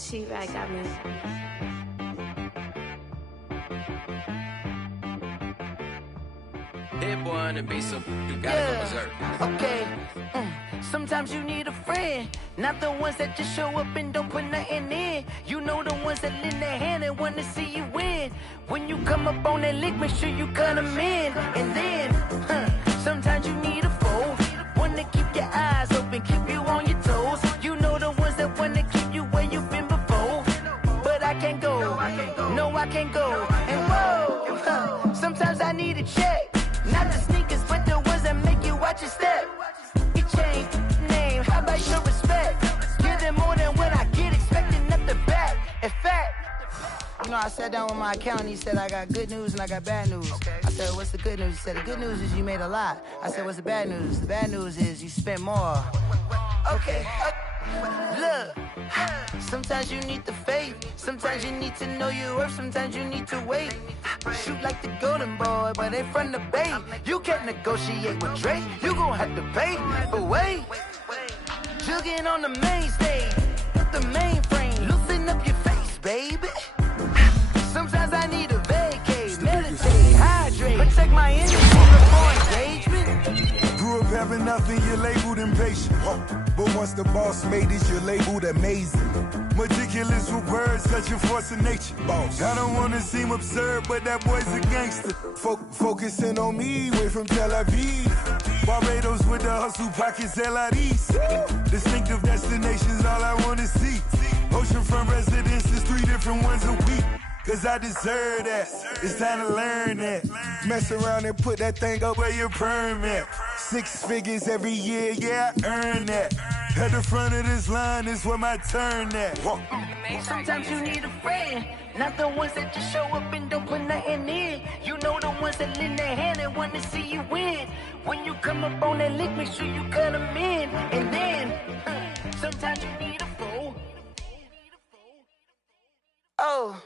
She-Rag got me. Hit boy on the beat, so you gotta go berserk. Okay. Sometimes you need a friend, not the ones that just show up and don't put nothing in. You know the ones that lend their hand and want to see you win. When you come up on that lick, make sure you cut them in. And then, sometimes you need a foe, one to keep your eyes open, keep you on your toes. You know the ones that want to keep you where you've been before. But I can't go, no I can't go. And whoa, sometimes I need a check. Not the sneakers, but the ones that make you watch your step. You change name, how about your respect? Give them more than what I get, expecting nothing back. In fact, you know, I sat down with my accountant, he said I got good news and I got bad news. I said, what's the good news? He said, the good news is you made a lot. I said, what's the bad news? The bad news is you spent more. Okay, look, sometimes you need the faith, sometimes you need to know your worth, sometimes you need to wait. Shoot like the golden boy, but they from the bay. You can't negotiate with Drake, you gon' have to pay. But wait, jugging on the main stage, the mainframe, loosen up your face, baby. Sometimes I need a vacate, meditate, hydrate, protect my energy before engagement. Grew up having nothing, you're labeled impatient. But once the boss made it, you're labeled amazing. Meticulous with words, such a force of nature. Boss. I don't wanna seem absurd, but that boy's a gangster. Focusing on me, way from Tel Aviv. Barbados with the hustle pockets, LIDs. Distinctive destinations, all I wanna see. Oceanfront residences, 3 different ones a week. Cause I deserve that, it's time to learn that. Mess around and put that thing up where your permit. 6 figures every year, yeah, I earn that. At the front of this line is where my turn at. Sometimes you need a friend, not the ones that just show up and don't put nothing in. You know the ones that lend their hand and want to see you win. When you come up on that lick, make sure you cut them in. And then, sometimes you need a foe. Oh.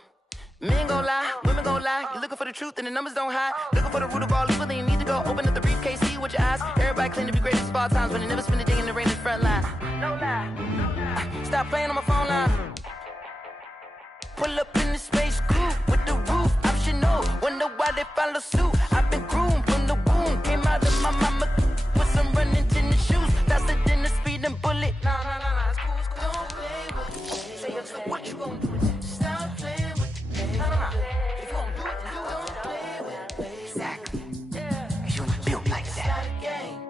Men gon' lie, women gon' lie. You looking for the truth and the numbers don't hide. Looking for the root of all evil, then you need to go open up the briefcase, see with your eyes. Everybody claim to be greatest of all times, but they never spend a day in the rain in the front line. No lie. Stop playing on my phone line. Pull up in the space coupe with the roof optional. Wonder why they follow suit. I've been groomed from the womb. Came out of my mama with some running tennis shoes. Faster than the speeding bullet. Nah, it's cool, it's cool. Don't play with me. Say so what you gon' do? Stop playing with me. No. If you gon' do it, then don't play with me. Exactly. Yeah. You ain't built like that. It's not a game.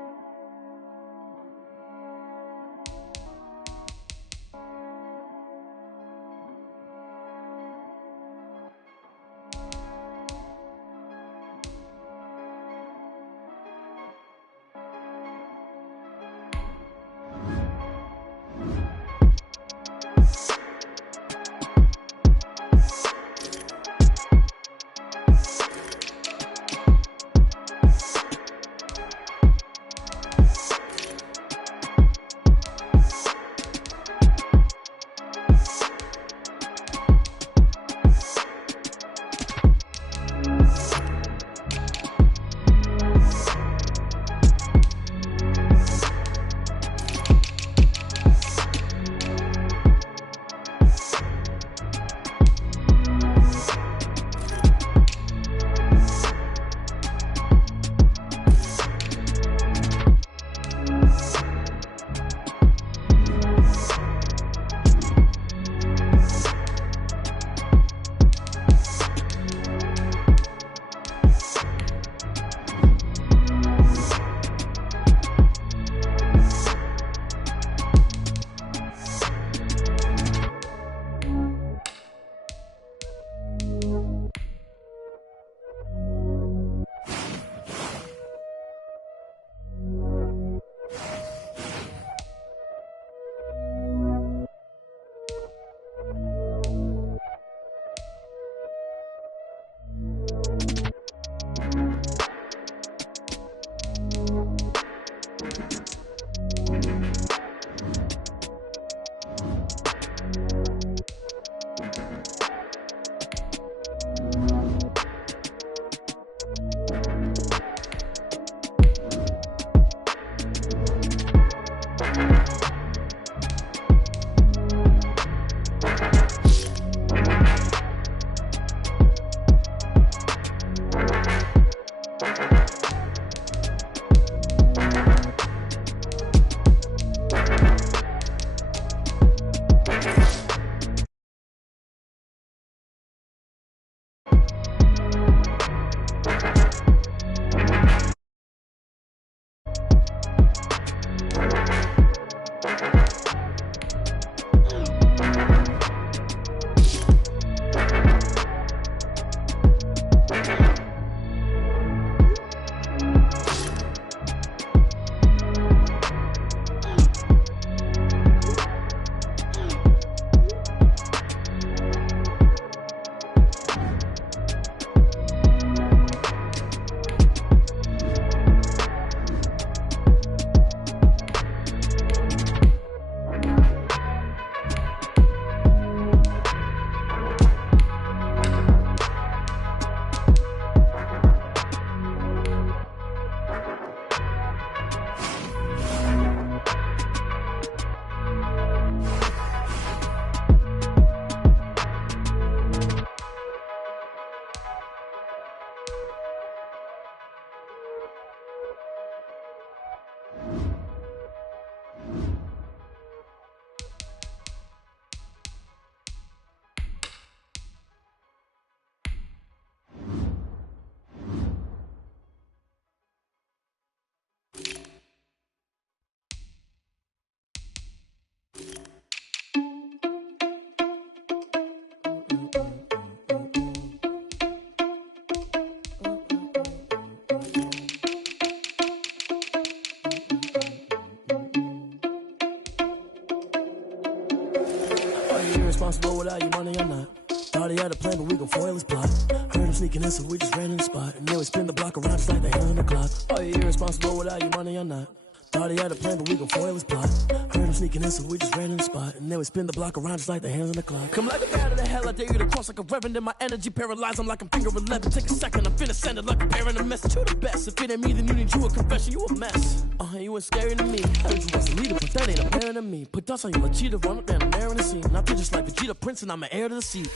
you irresponsible without your money or not? Thought he had a plan, but we gon' foil his plot. Heard him sneaking in, so we just ran in the spot. And then we spin the block around just like the hand on the clock. Are you irresponsible without your money or not? Thought he had a plan, but we gon' foil his plot. Heard him sneaking in, so we just ran in the spot. And then we spin the block around just like the hands on the clock. Come like a bat of the hell, I dare you to cross like a reverend. And my energy paralyzed, I'm like I'm finger 11. Take a second, I'm finna send it like a parent a message. You the best, if it ain't me, then you need you a confession. You a mess, you ain't scary to me. Heard you was a leader, but that ain't apparent to me. Put dust on you like cheetah, run up down the air in the scene. I feel just like Vegeta Prince, and I'm an heir to the seat.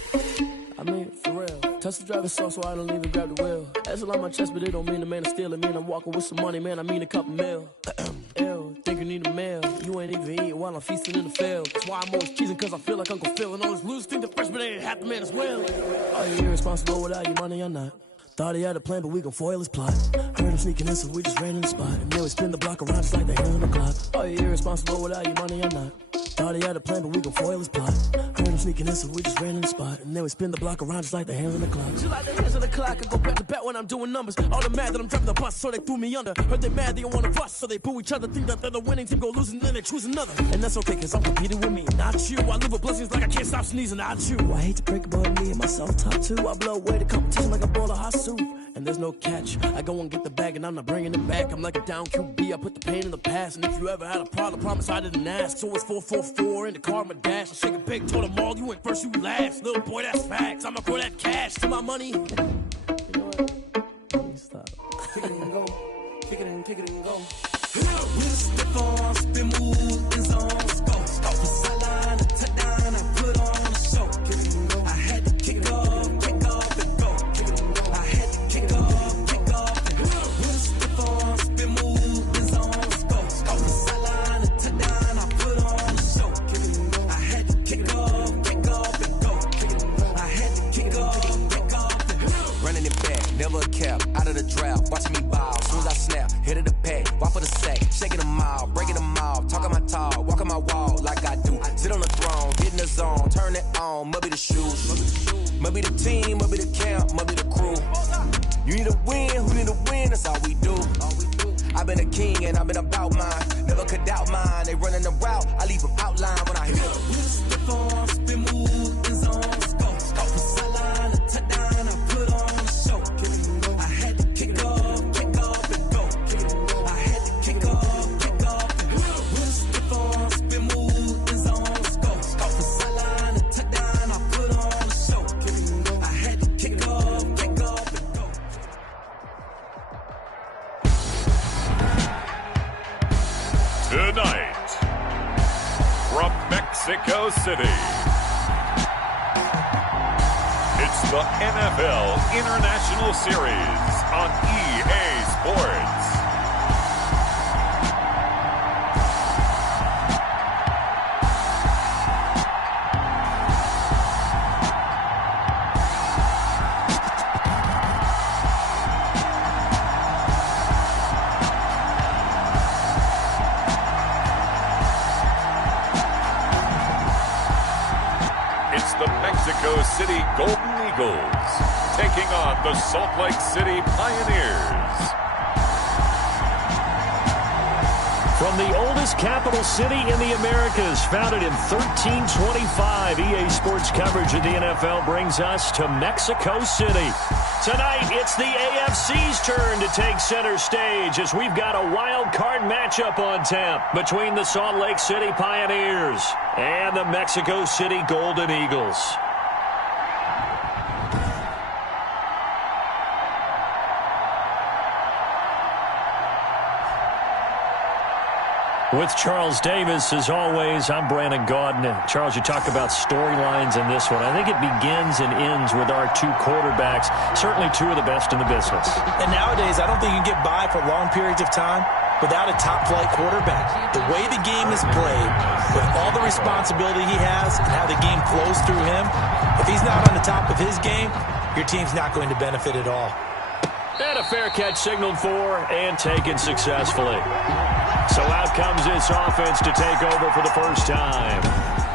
I mean, for real. Touch the driver's soft, so I don't even grab the wheel. That's on my chest, but it don't mean the man is stealing. Mean I'm walking with some money, man, I mean a couple mil. Ew, think you need a meal. You ain't even eating while I'm feasting in the field. That's why I'm always cheesing, cause I feel like Uncle Phil. And all those losers think the freshman ain't half the man as well. Are you irresponsible without your money or not? Thought he had a plan, but we gon' foil his plot. Heard him sneaking in, so we just ran in the spot. And then we spin the block around just like the hands on the clock. Are you irresponsible without your money or not? Thought he had a plan, but we gon' foil his plot. Heard him sneaking in, so we just ran in the spot. And then we spin the block around just like the hands on the clock. Just like the hands on the clock, I go back to back when I'm doing numbers. All the mad that I'm driving the bus, so they threw me under. Heard they mad, they don't wanna bust, so they boo each other. Think that they're the winning team, go losing, then they choose another. And that's okay, cause I'm competing with me, not you. I live with blessings like I can't stop sneezing, not you. I hate to break it, but me and myself top two. I blow away the competition like a bowl of hot soup. And there's no catch. I go and get the bag and I'm not bringing it back. I'm like a down QB, I put the pain in the past. And if you ever had a problem, promise I didn't ask. So it's 4-4-4 in the car, my dash. I shake a big, told them all, you went first, you last. Little boy, that's facts. I'ma throw that cash to my money. You know what? Let me stop. Kick it and go. Kick it and go. We'll step on, spin, move, and zone, scope. Sideline, touchdown, I put on a show. I had to kick off and go. I had to kick off and we'll step on, spin, move, and zone, scope. Sideline, touchdown, I put on a show. I had to kick off and go. I had to kick off and Running it back, never a cap, out of the draft, watching me ball. As soon as I snap, hit of the pack, walk for the sack, shaking them all, breaking them all, talking my talk, walking my wall like I do. Sit on the throne, get in the zone, turn it on, maybe the shoes, maybe the team, maybe the camp, maybe the crew. You need a win, who need a win, that's all we do. I've been a king and I've been about mine, never could doubt mine. They running the route, I leave them outline when I hear them. We'll step on, spin, move, and zone, scope. Sideline, touchdown, I put on a show. I had to kick off and go. I had to kick off and we'll step on, spin, move, and zone, scope. Sideline, touchdown, I put on a show. I had to kick off and go. Tonight, from Mexico City, it's the NFL International Series on EA Sports. It's the Mexico City Golden Eagles taking on the Salt Lake City Pioneers. From the oldest capital city in the Americas, founded in 1325, EA Sports coverage of the NFL brings us to Mexico City. Tonight, it's the AFC's turn to take center stage as we've got a wild card matchup on tap between the Salt Lake City Pioneers and the Mexico City Golden Eagles. With Charles Davis, as always, I'm Brandon Gaudin. And Charles, you talk about storylines in this one. I think it begins and ends with our two quarterbacks, certainly two of the best in the business. And nowadays, I don't think you can get by for long periods of time without a top-flight quarterback. The way the game is played, with all the responsibility he has and how the game flows through him, if he's not on the top of his game, your team's not going to benefit at all. And a fair catch signaled for and taken successfully. So out comes this offense to take over for the first time.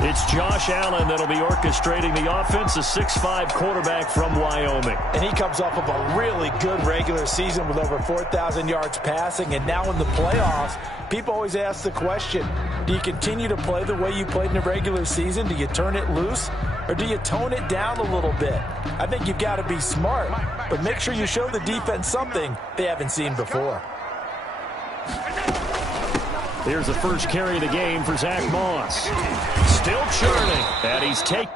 It's Josh Allen that'll be orchestrating the offense, a 6'5" quarterback from Wyoming. And he comes off of a really good regular season with over 4,000 yards passing. And now in the playoffs, people always ask the question, do you continue to play the way you played in the regular season? Do you turn it loose? Or do you tone it down a little bit? I think you've got to be smart, but make sure you show the defense something they haven't seen before. Here's the first carry of the game for Zach Moss. Still churning, and he's taken.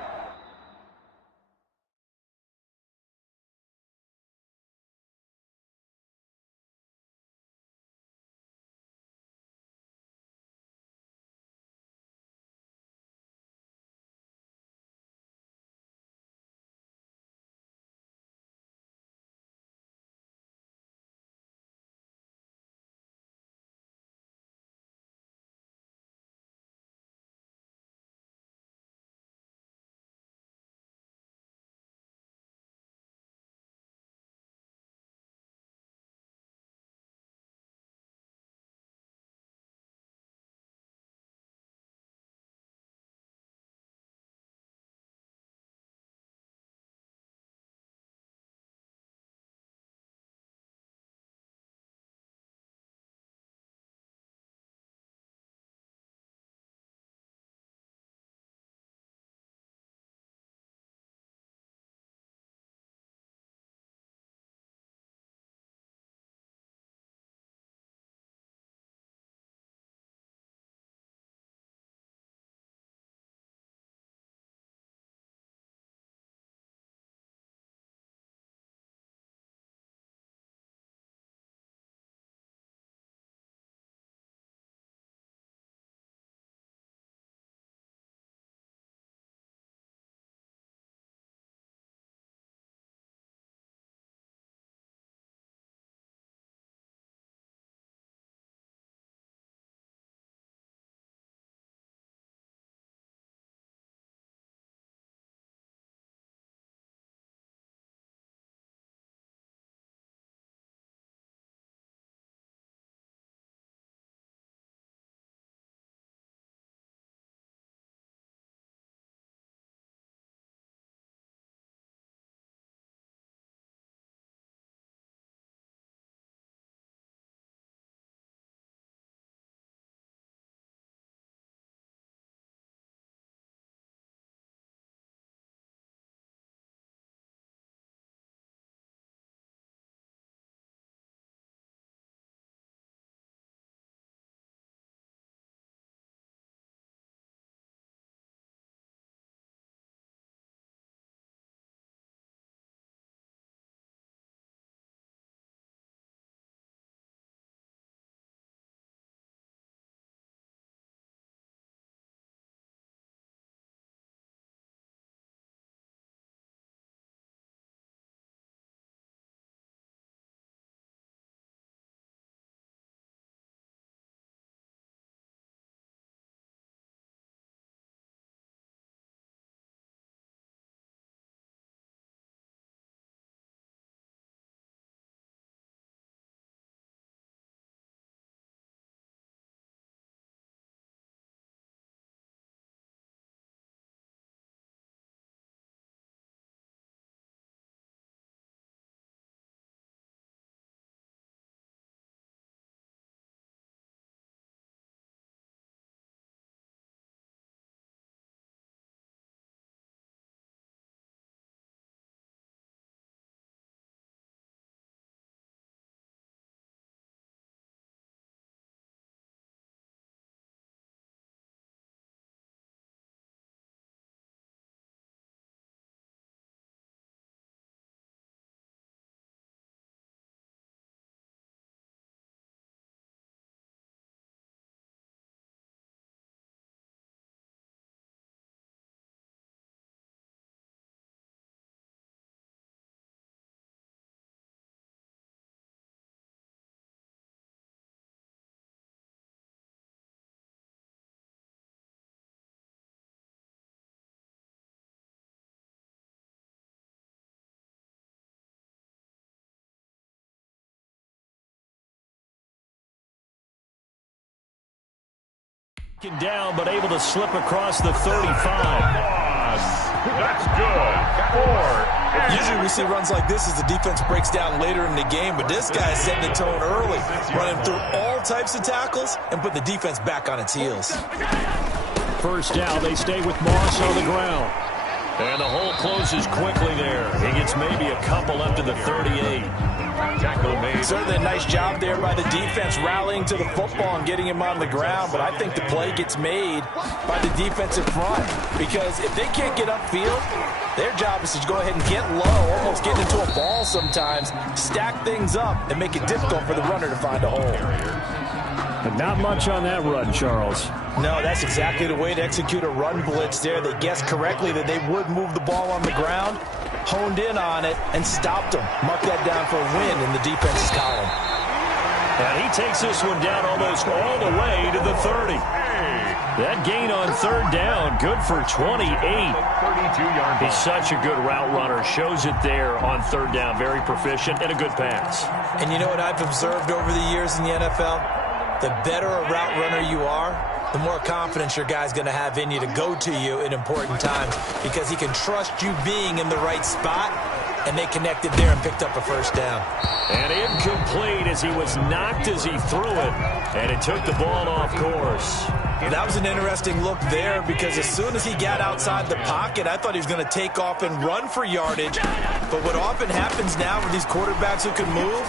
Down, but able to slip across the 35. That's good. Usually we see runs like this as the defense breaks down later in the game, but this guy is setting the tone early, running through all types of tackles and put the defense back on its heels. First down, they stay with Moss on the ground. And the hole closes quickly there. He gets maybe a couple up to the 38. Tackle made. Certainly a nice job there by the defense rallying to the football and getting him on the ground, but I think the play gets made by the defensive front because if they can't get upfield, their job is to go ahead and get low, almost get into a ball sometimes, stack things up, and make it difficult for the runner to find a hole. But not much on that run, Charles. No, that's exactly the way to execute a run blitz there. They guessed correctly that they would move the ball on the ground, honed in on it, and stopped them. Mark that down for a win in the defense's column. And he takes this one down almost all the way to the 30. That gain on third down, good for 28. 32-yard. He's such a good route runner. Shows it there on third down. Very proficient and a good pass. And you know what I've observed over the years in the NFL? The better a route runner you are, the more confidence your guy's going to have in you to go to you in important times because he can trust you being in the right spot, and they connected there and picked up a first down. And incomplete as he was knocked as he threw it, and it took the ball off course. That was an interesting look there because as soon as he got outside the pocket, I thought he was going to take off and run for yardage. But what often happens now with these quarterbacks who can move,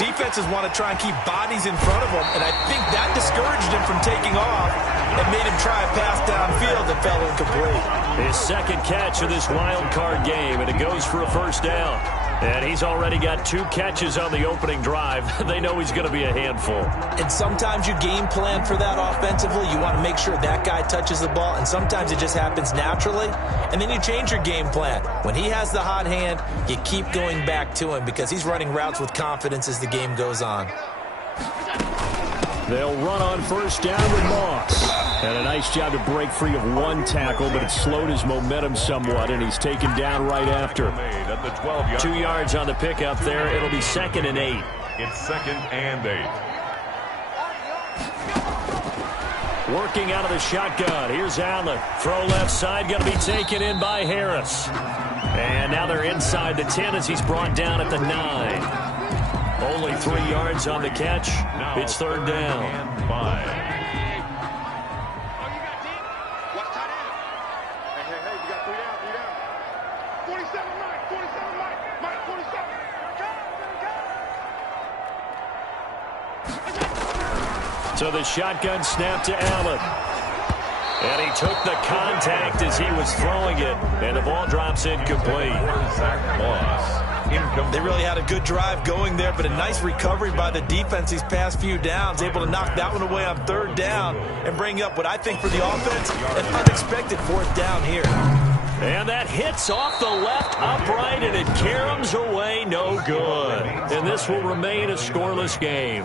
defenses want to try and keep bodies in front of them, and I think that discouraged him from taking off and made him try a pass downfield that fell incomplete. His second catch of this wild card game, and it goes for a first down. And he's already got 2 catches on the opening drive. They know he's going to be a handful. And sometimes you game plan for that offensively. You want to make sure that guy touches the ball, and sometimes it just happens naturally. And then you change your game plan. When he has the hot hand, you keep going back to him because he's running routes with confidence as the game goes on. They'll run on first down with Moss. And a nice job to break free of one tackle, but it slowed his momentum somewhat, and he's taken down right after. 2 yards on the pickup there. It'll be 2nd and 8. It's 2nd and 8. Working out of the shotgun. Here's Allen. Throw left side, going to be taken in by Harris. And now they're inside the 10 as he's brought down at the 9. Only 3 yards on the catch. It's third down. And 5. So the shotgun snap to Allen. And he took the contact as he was throwing it. And the ball drops incomplete. They really had a good drive going there, but a nice recovery by the defense these past few downs. Able to knock that one away on third down and bring up what I think for the offense, an unexpected fourth down here. And that hits off the left upright, and it caroms away no good. And this will remain a scoreless game.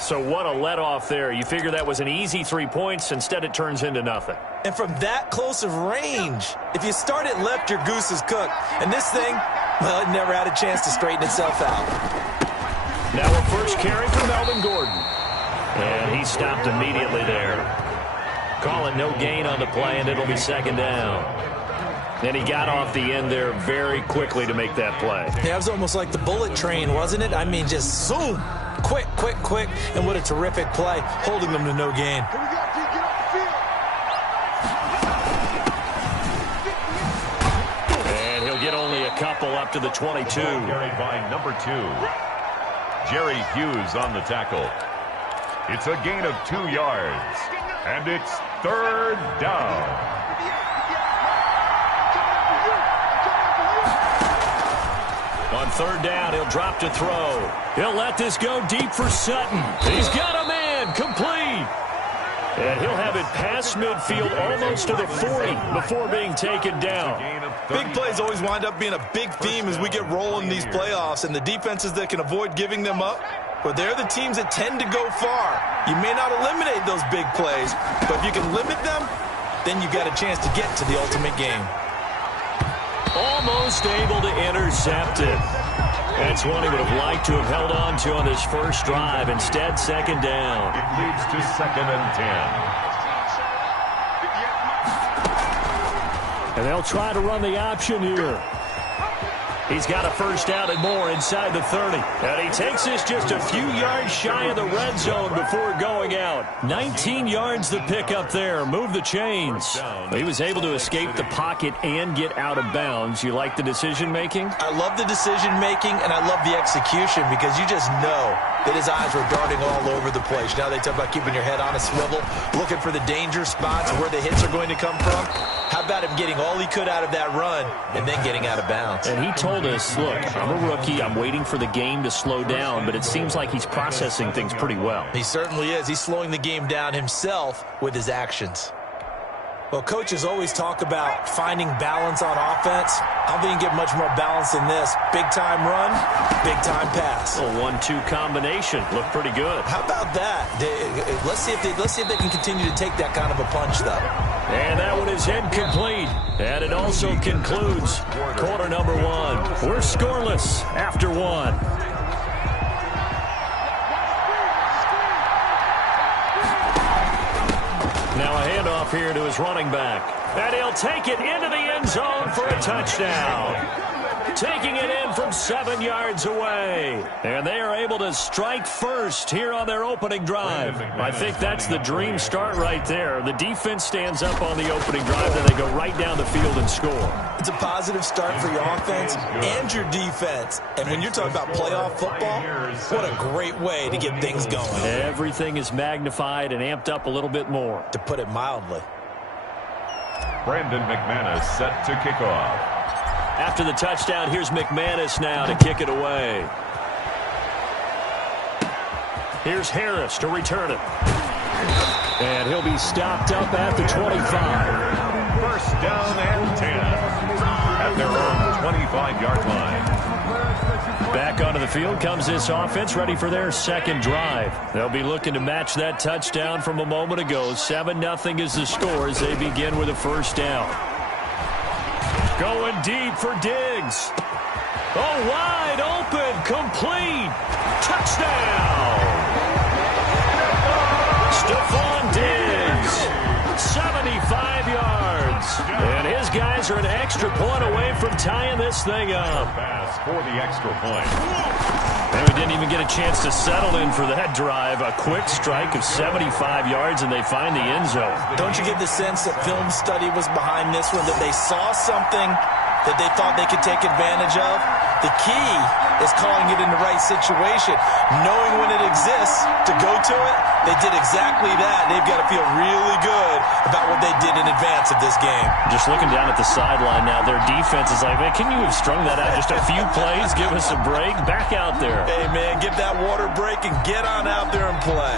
So what a let-off there. You figure that was an easy 3 points. Instead, it turns into nothing. And from that close of range, if you start it left, your goose is cooked. And this thing, well, it never had a chance to straighten itself out. Now a first carry for Melvin Gordon. And he stopped immediately there. Call it no gain on the play, and it'll be 2nd down. And he got off the end there very quickly to make that play. Yeah, it was almost like the bullet train, wasn't it? I mean, just zoom. Quick, quick, quick. And what a terrific play, holding them to no gain. And he'll get only a couple up to the 22. Carried by number 2. Jerry Hughes on the tackle. It's a gain of 2 yards. And it's third down. On third down, he'll drop to throw. He'll let this go deep for Sutton. He's got a man, complete. And he'll have it past midfield almost to the 40 before being taken down. Big plays always wind up being a big theme as we get rolling these playoffs, and the defenses that can avoid giving them up, but they're the teams that tend to go far. You may not eliminate those big plays, but if you can limit them, then you've got a chance to get to the ultimate game. Almost able to intercept it. That's one he would have liked to have held on to on this first drive. Instead, 2nd down. It leads to 2nd and 10. And they'll try to run the option here. He's got a first down and more inside the 30. And he takes this just a few yards shy of the red zone before going out. 19 yards the pick up there. Move the chains. He was able to escape the pocket and get out of bounds. You like the decision-making? I love the decision-making, and I love the execution because you just know that his eyes were darting all over the place. Now they talk about keeping your head on a swivel, looking for the danger spots where the hits are going to come from. How about him getting all he could out of that run and then getting out of bounds? And he told us, look, I'm a rookie. I'm waiting for the game to slow down, but it seems like he's processing things pretty well. He certainly is. He's slowing the game down himself with his actions. Well, coaches always talk about finding balance on offense. I don't think you can get much more balance than this. Big-time run, big-time pass. A 1-2 combination. Looked pretty good. How about that? Let's see if they can continue to take that kind of a punch, though. And that one is incomplete. And it also concludes quarter number one. We're scoreless after one. Now a handoff here to his running back. And he'll take it into the end zone for a touchdown. Taking it in from 7 yards away. And they are able to strike first here on their opening drive. I think that's the dream start right there. The defense stands up on the opening drive, and they go right down the field and score. It's a positive start for your offense and your defense. And when you're talking about playoff football, what a great way to get things going. Everything is magnified and amped up a little bit more. To put it mildly. Brandon McManus set to kick off. After the touchdown, here's McManus now to kick it away. Here's Harris to return it. And he'll be stopped up at the 25. First down and 10 at their own 25-yard line. Back onto the field comes this offense, ready for their second drive. They'll be looking to match that touchdown from a moment ago. 7-0 is the score as they begin with a first down. Going deep for Diggs. Oh, wide open, complete. Touchdown. Stephon Diggs, 75 yards. And his guys are an extra point away from tying this thing up. Pass for the extra point. And we didn't even get a chance to settle in for that drive. A quick strike of 75 yards, and they find the end zone. Don't you get the sense that film study was behind this one, that they saw something that they thought they could take advantage of? The key is calling it in the right situation. Knowing when it exists to go to it, they did exactly that. They've got to feel really good about what they did in advance of this game. Just looking down at the sideline now, their defense is like, man, can you have strung that out just a few plays? Give us a break. Back out there. Hey, man, get that water break and get on out there and play.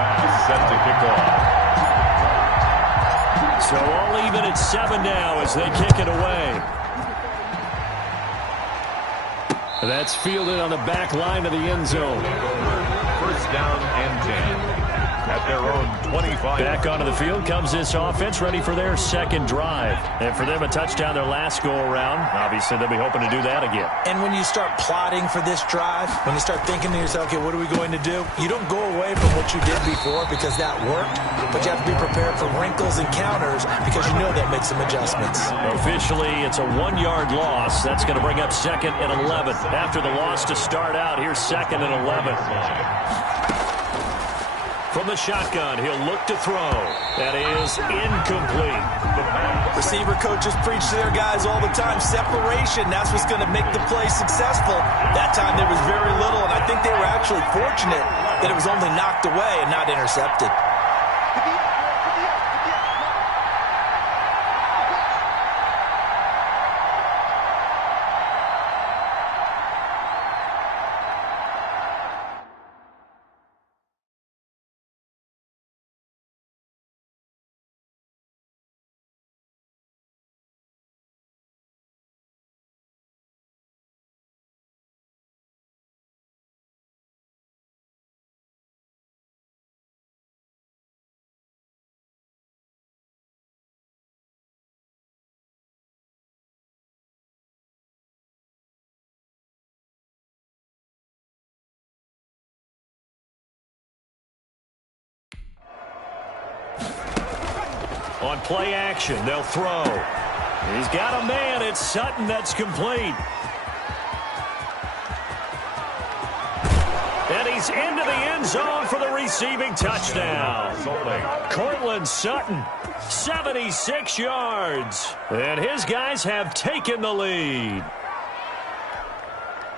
pass set to kick off. So all even at 7 now as they kick it away. That's fielded on the back line of the end zone. First down and 10 at their own 25. Back onto the field comes this offense, ready for their second drive. And for them, a touchdown their last go-around. Obviously, they'll be hoping to do that again. And when you start plotting for this drive, when you start thinking to yourself, okay, what are we going to do? You don't go away from what you did before because that worked, but you have to be prepared for wrinkles and counters because you know they'll make some adjustments. Officially, it's a 1-yard loss. That's going to bring up 2nd and 11. After the loss to start out, here's 2nd and 11. From the shotgun, he'll look to throw. That is incomplete. Receiver coaches preach to their guys all the time. Separation, that's what's going to make the play successful. That time there was very little, and I think they were actually fortunate that it was only knocked away and not intercepted. On play action, they'll throw. He's got a man. It's Sutton. That's complete. And he's into the end zone for the receiving touchdown. Cortland Sutton, 76 yards. And his guys have taken the lead.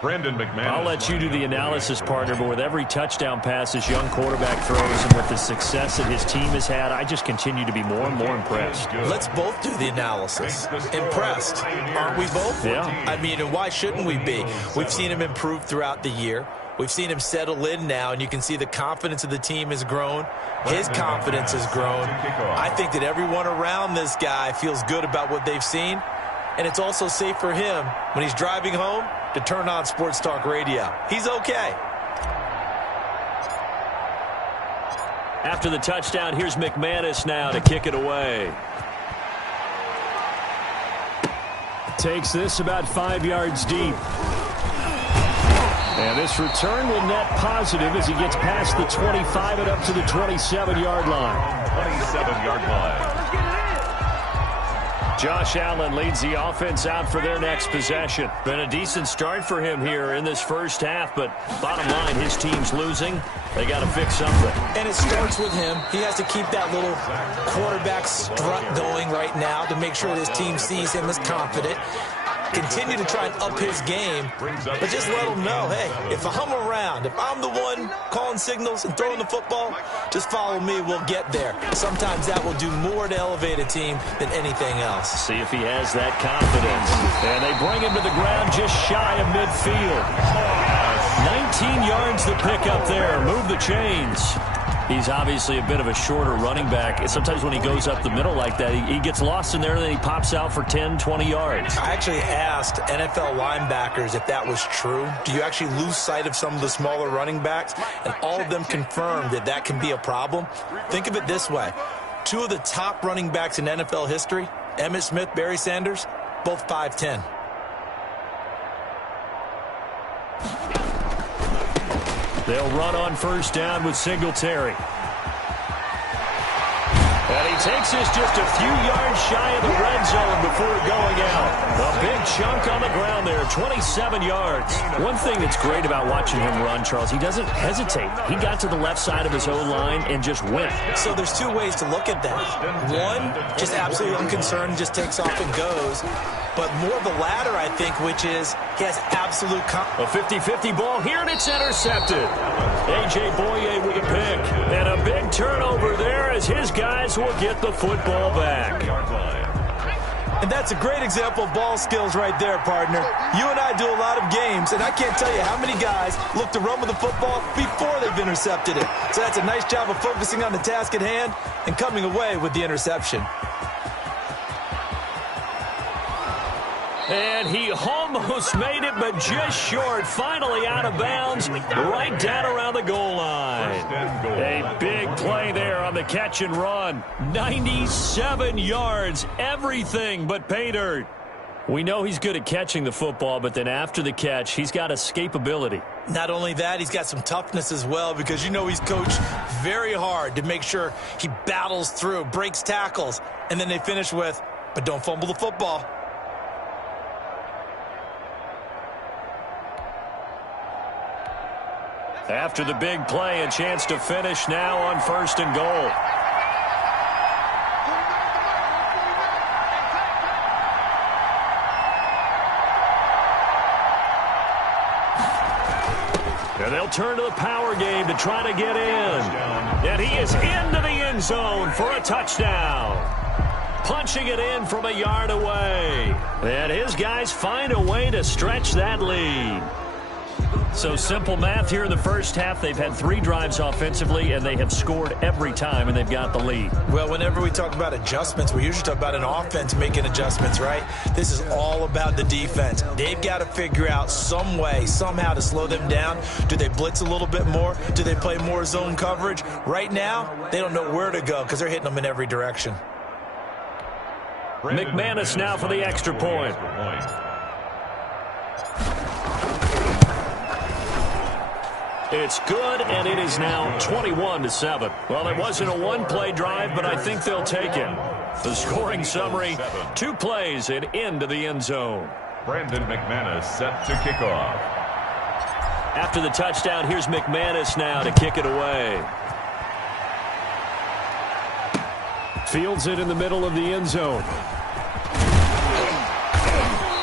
Brandon McManus. I'll let you do the analysis, partner, but with every touchdown pass this young quarterback throws and with the success that his team has had, I just continue to be more and more impressed. Let's both do the analysis. Impressed, aren't we both? Yeah. I mean, and why shouldn't we be? We've seen him improve throughout the year. We've seen him settle in now, and you can see the confidence of the team has grown. His confidence has grown. I think that everyone around this guy feels good about what they've seen, and it's also safe for him when he's driving home to turn on Sports Talk Radio. He's okay. After the touchdown, here's McManus now to kick it away. Takes this about 5 yards deep. And this return will net positive as he gets past the 25 and up to the 27-yard line. 27-yard line. Josh Allen leads the offense out for their next possession. Been a decent start for him here in this first half, but bottom line, his team's losing. They got to fix something. And it starts with him. He has to keep that little quarterback strut going right now to make sure his team sees him as confident. Continue to try and up his game, but just let him know, hey, if I'm around, if I'm the one calling signals and throwing the football, just follow me, we'll get there. Sometimes that will do more to elevate a team than anything else. See if he has that confidence. And they bring him to the ground just shy of midfield. 19 yards to pick up there. Move the chains. He's obviously a bit of a shorter running back. Sometimes when he goes up the middle like that, he gets lost in there, and then he pops out for 10, 20 yards. I actually asked NFL linebackers if that was true. Do you actually lose sight of some of the smaller running backs? And all of them confirmed that that can be a problem. Think of it this way. Two of the top running backs in NFL history, Emmitt Smith, Barry Sanders, both 5'10". They'll run on first down with Singletary. And he takes this just a few yards shy of the red zone before going out. A big chunk on the ground there, 27 yards. One thing that's great about watching him run, Charles, he doesn't hesitate. He got to the left side of his O-line and just went. So there's two ways to look at that. One, just absolutely unconcerned, just takes off and goes. But more the latter, I think, which is he has absolute confidence. A 50-50 ball here, and it's intercepted. A.J. Boye with a pick. And a big turnover there as his guys will get the football back. And that's a great example of ball skills right there, partner. You and I do a lot of games, and I can't tell you how many guys look to run with the football before they've intercepted it. So that's a nice job of focusing on the task at hand and coming away with the interception. And he almost made it, but just short. Finally out of bounds, right down around the goal line. A big play there on the catch and run. 97 yards, everything but pay dirt. We know he's good at catching the football, but then after the catch, he's got escapability. Not only that, he's got some toughness as well, because you know he's coached very hard to make sure he battles through, breaks tackles, and then they finish with, but don't fumble the football. After the big play, a chance to finish now on 1st and goal. And they'll turn to the power game to try to get in. And he is into the end zone for a touchdown. Punching it in from a yard away. And his guys find a way to stretch that lead. So simple math here in the first half. They've had 3 drives offensively, and they have scored every time, and they've got the lead. Well, whenever we talk about adjustments, we usually talk about an offense making adjustments, right? This is all about the defense. They've got to figure out some way, somehow to slow them down. Do they blitz a little bit more? Do they play more zone coverage? Right now, they don't know where to go because they're hitting them in every direction. McManus now for the extra point. It's good, and it is now 21-7. Well, it wasn't a one-play drive, but I think they'll take it. The scoring summary, 2 plays and into the end zone. Brandon McManus set to kick off. After the touchdown, here's McManus now to kick it away. Fields it in the middle of the end zone.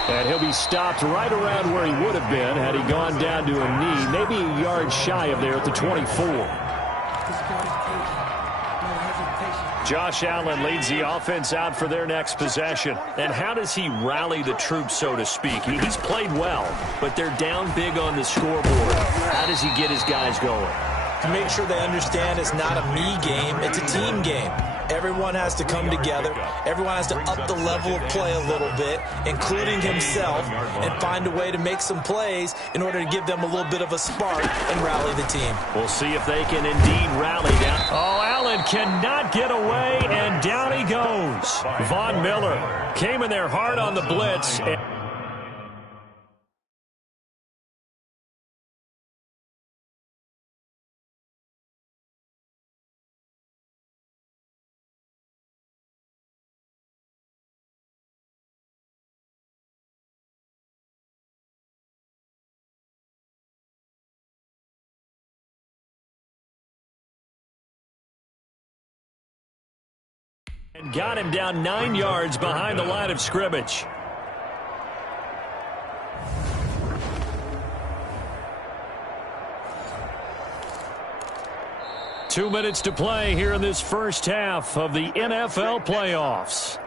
And he'll be stopped right around where he would have been had he gone down to a knee, maybe a yard shy of there at the 24. Josh Allen leads the offense out for their next possession. And how does he rally the troops, so to speak? He's played well, but they're down big on the scoreboard. How does he get his guys going? To make sure they understand it's not a me game, it's a team game. Everyone has to come together. Everyone has to up the level of play a little bit, including himself, and find a way to make some plays in order to give them a little bit of a spark and rally the team. We'll see if they can indeed rally down. Oh, Allen cannot get away, and down he goes. Von Miller came in there hard on the blitz. And got him down 9 yards behind the line of scrimmage. Two minutes to play here in this first half of the NFL playoffs.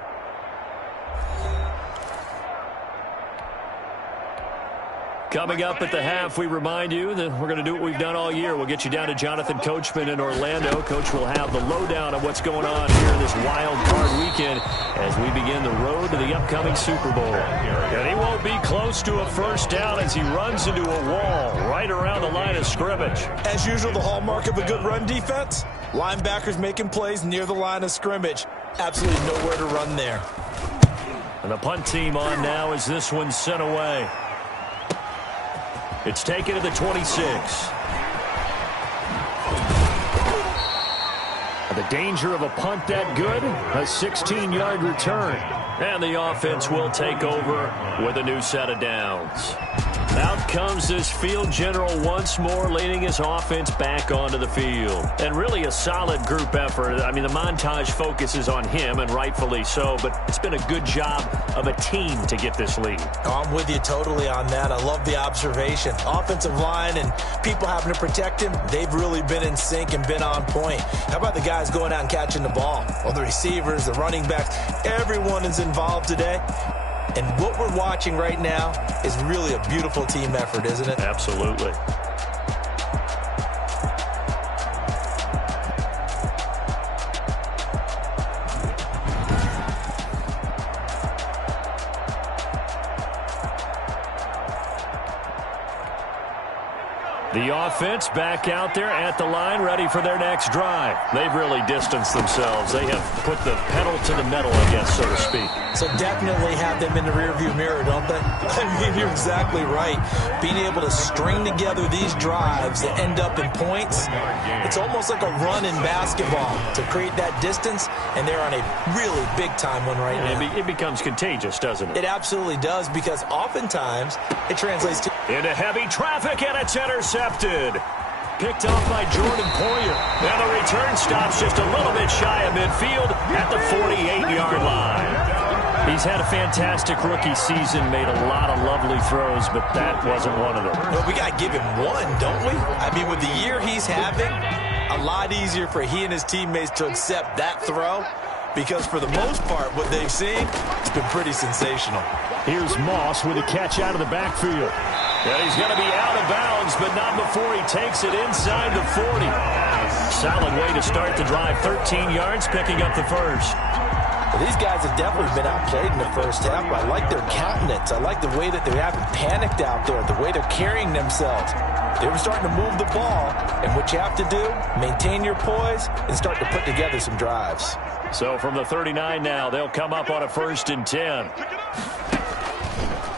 Coming up at the half, we remind you that we're going to do what we've done all year. We'll get you down to Jonathan Coachman in Orlando. Coach will have the lowdown of what's going on here in this wild card weekend as we begin the road to the upcoming Super Bowl. And he won't be close to a first down as he runs into a wall right around the line of scrimmage. As usual, the hallmark of a good run defense, linebackers making plays near the line of scrimmage. Absolutely nowhere to run there. And the punt team on now as this one's sent away. It's taken to the 26. The danger of a punt that good, a 16-yard return. And the offense will take over with a new set of downs. Out comes this field general once more, leading his offense back onto the field. And really a solid group effort. I mean, the montage focuses on him, and rightfully so, but it's been a good job of a team to get this lead. I'm with you totally on that. I love the observation. Offensive line and people having to protect him, they've really been in sync and been on point. How about the guys going out and catching the ball? Well, the receivers, the running backs, everyone is involved today. And what we're watching right now is really a beautiful team effort, isn't it? Absolutely. The offense back out there at the line, ready for their next drive. They've really distanced themselves. They have put the pedal to the metal, I guess, so to speak. So definitely have them in the rearview mirror, don't they? I mean, you're exactly right. Being able to string together these drives that end up in points, it's almost like a run in basketball to create that distance, and they're on a really big-time one right now. It becomes contagious, doesn't it? It absolutely does, because oftentimes it translates to... Into heavy traffic, and it's intercepted. Picked off by Jordan Poyer. And the return stops just a little bit shy of midfield at the 48-yard line. He's had a fantastic rookie season, made a lot of lovely throws, but that wasn't one of them. Well, we got to give him one, don't we? I mean, with the year he's having, a lot easier for he and his teammates to accept that throw, because for the most part, what they've seen, it's been pretty sensational. Here's Moss with a catch out of the backfield. And he's going to be out of bounds, but not before he takes it inside the 40. Solid way to start the drive. 13 yards, picking up the first. Well, these guys have definitely been outplayed in the first half. I like their countenance. I like the way that they haven't panicked out there, the way they're carrying themselves. They were starting to move the ball, and what you have to do, maintain your poise and start to put together some drives. So from the 39 now, they'll come up on a 1st and 10.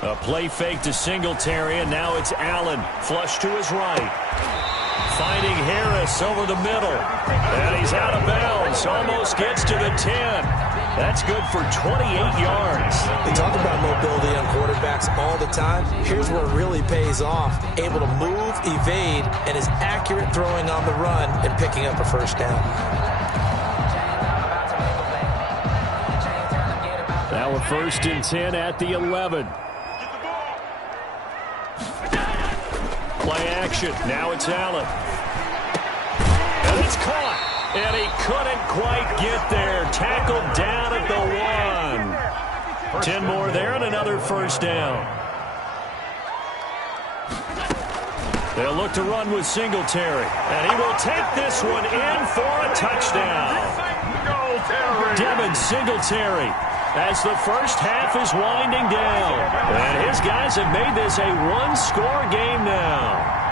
A play fake to Singletary, and now it's Allen. Flush to his right. Finding Harris over the middle. And he's out of bounds. Almost gets to the 10. That's good for 28 yards. They talk about mobility on quarterbacks all the time. Here's where it really pays off. Able to move, evade, and is accurate throwing on the run and picking up a first down. Now a 1st and 10 at the 11. Play action. Now it's Allen. And it's caught. And he couldn't quite get there. Tackled down at the 1. 10 more there and another first down. They'll look to run with Singletary. And he will take this one in for a touchdown. Devin Singletary, as the first half is winding down. And his guys have made this a one-score game now.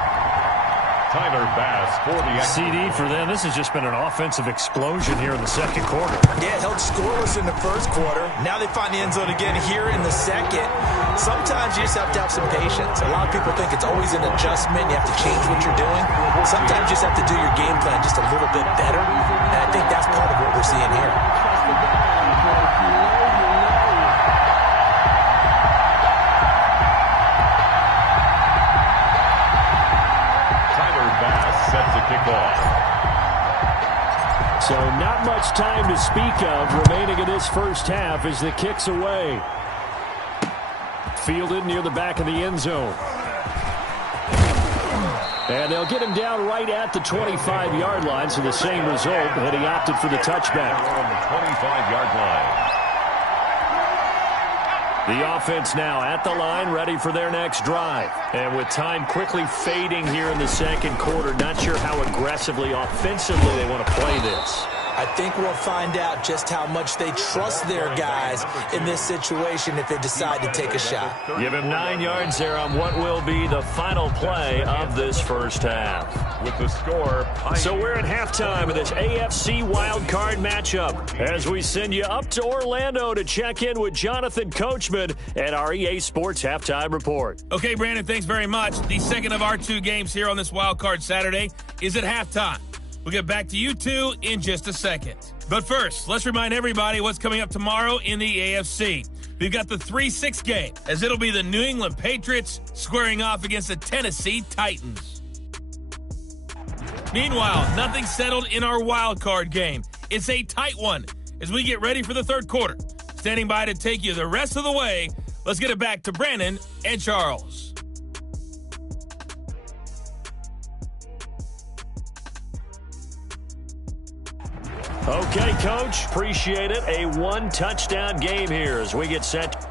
Tyler Bass for the CD for them. This has just been an offensive explosion here in the second quarter. Yeah, held scoreless in the first quarter. Now they find the end zone again here in the second. Sometimes you just have to have some patience. A lot of people think it's always an adjustment. You have to change what you're doing. Sometimes you just have to do your game plan just a little bit better. And I think that's part of what we're seeing here. set to kick off. So not much time to speak of remaining in this first half as the kick's away. Fielded near the back of the end zone. And they'll get him down right at the 25-yard line, so the same result, but he opted for the touchback. On the 25-yard line. The offense now at the line, ready for their next drive. And with time quickly fading here in the second quarter, not sure how aggressively, offensively they want to play this. I think we'll find out just how much they trust their guys in this situation if they decide to take a shot. Give him 9 yards there on what will be the final play of this first half. With the score. So we're at halftime of this AFC wildcard matchup as we send you up to Orlando to check in with Jonathan Coachman at our EA Sports Halftime Report. Okay, Brandon, thanks very much. The second of our two games here on this wildcard Saturday is at halftime. We'll get back to you two in just a second. But first, let's remind everybody what's coming up tomorrow in the AFC. We've got the 3-6 game, as it'll be the New England Patriots squaring off against the Tennessee Titans. Meanwhile, nothing settled in our wild card game. It's a tight one as we get ready for the third quarter. Standing by to take you the rest of the way, let's get it back to Brandon and Charles. Okay, Coach. Appreciate it. A one-touchdown game here as we get set.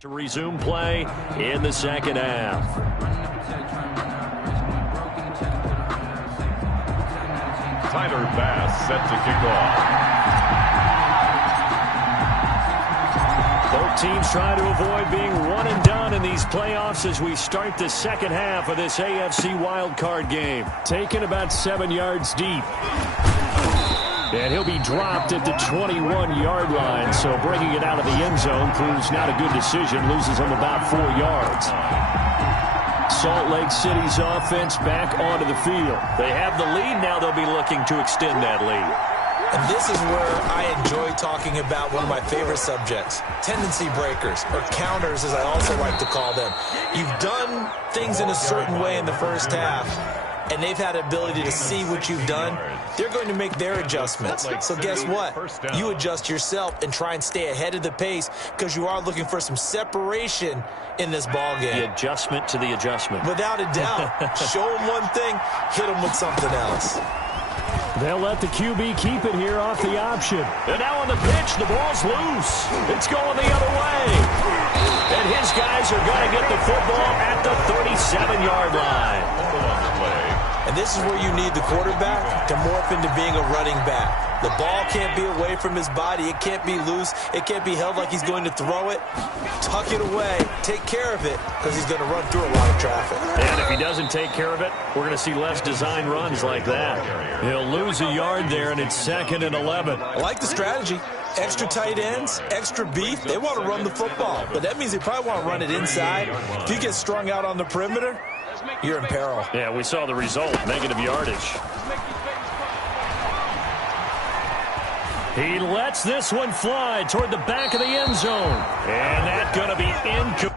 To resume play in the second half. Tyler Bass set to kick off. Both teams try to avoid being one and done in these playoffs as we start the second half of this AFC wildcard game. Taken about 7 yards deep. And he'll be dropped at the 21-yard line, so bringing it out of the end zone proves not a good decision. Loses him about 4 yards. Salt Lake City's offense back onto the field. They have the lead. Now they'll be looking to extend that lead. And this is where I enjoy talking about one of my favorite subjects, tendency breakers, or counters as I also like to call them. You've done things in a certain way in the first half, and they've had the ability to see what you've done. They're going to make their adjustments. So guess what? You adjust yourself and try and stay ahead of the pace because you are looking for some separation in this ball game. The adjustment to the adjustment. Without a doubt. Show them one thing, hit them with something else. They'll let the QB keep it here off the option. And now on the pitch, the ball's loose. It's going the other way. And his guys are going to get the football at the 37-yard line. And this is where you need the quarterback to morph into being a running back. The ball can't be away from his body. It can't be loose. It can't be held like he's going to throw it. Tuck it away. Take care of it because he's going to run through a lot of traffic. And if he doesn't take care of it, we're going to see less design runs like that. He'll lose a yard there, and it's 2nd and 11. I like the strategy. Extra tight ends, extra beef. They want to run the football, but that means they probably want to run it inside. If you get strung out on the perimeter, you're in peril. Yeah, we saw the result, negative yardage. He lets this one fly toward the back of the end zone. And that's going to be incomplete.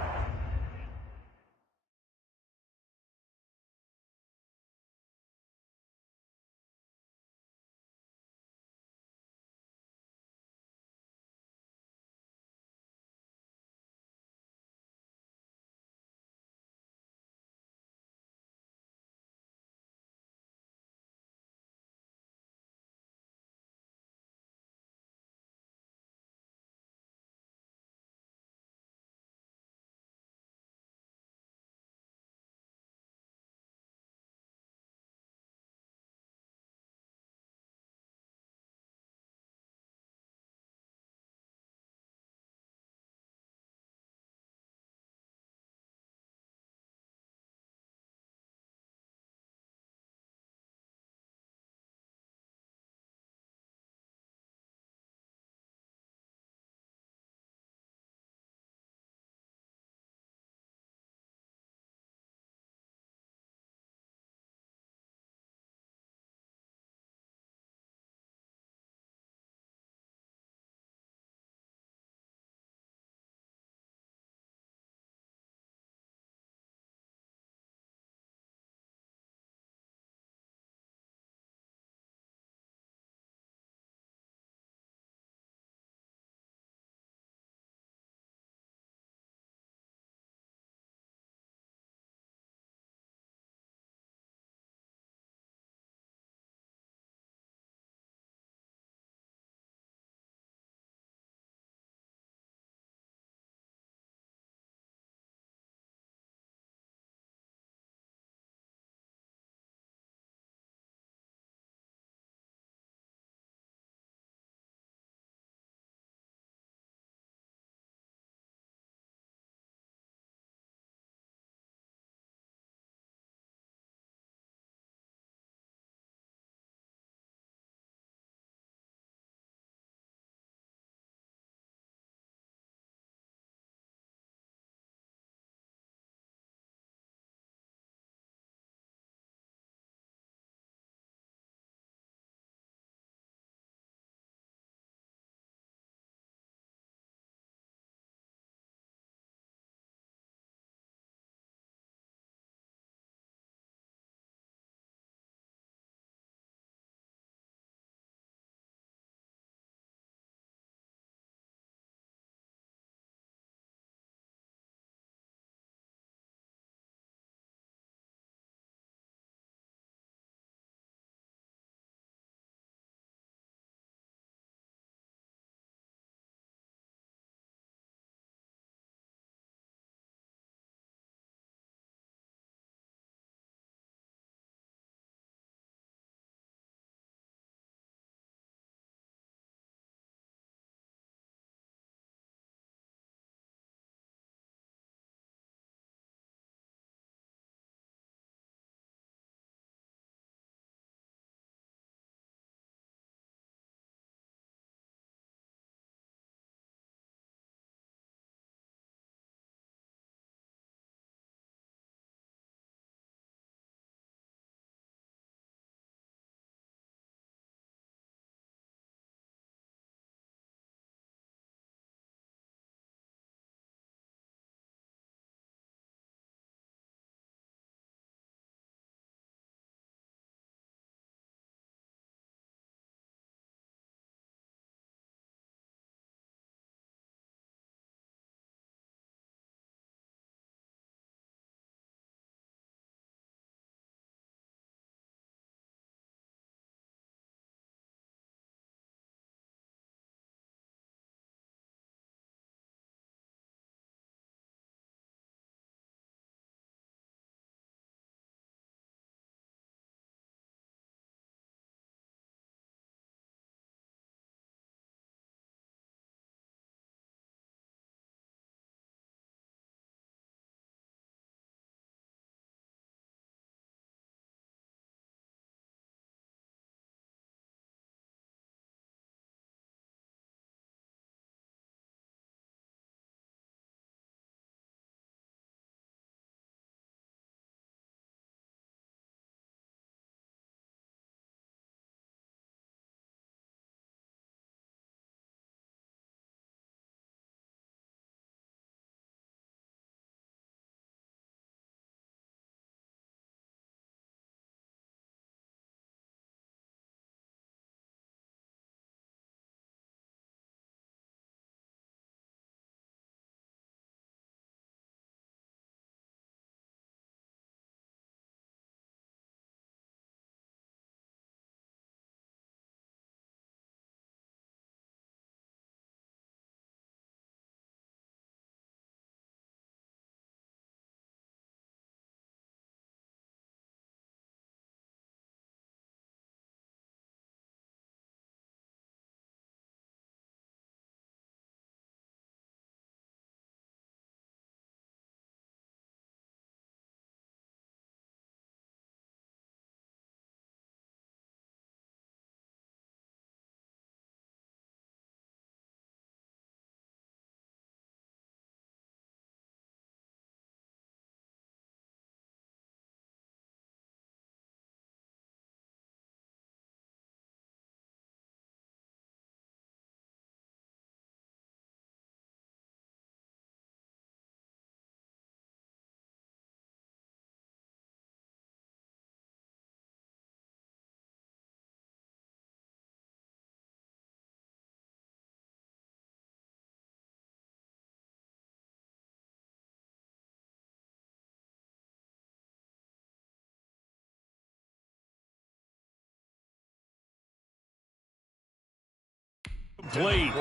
Complete.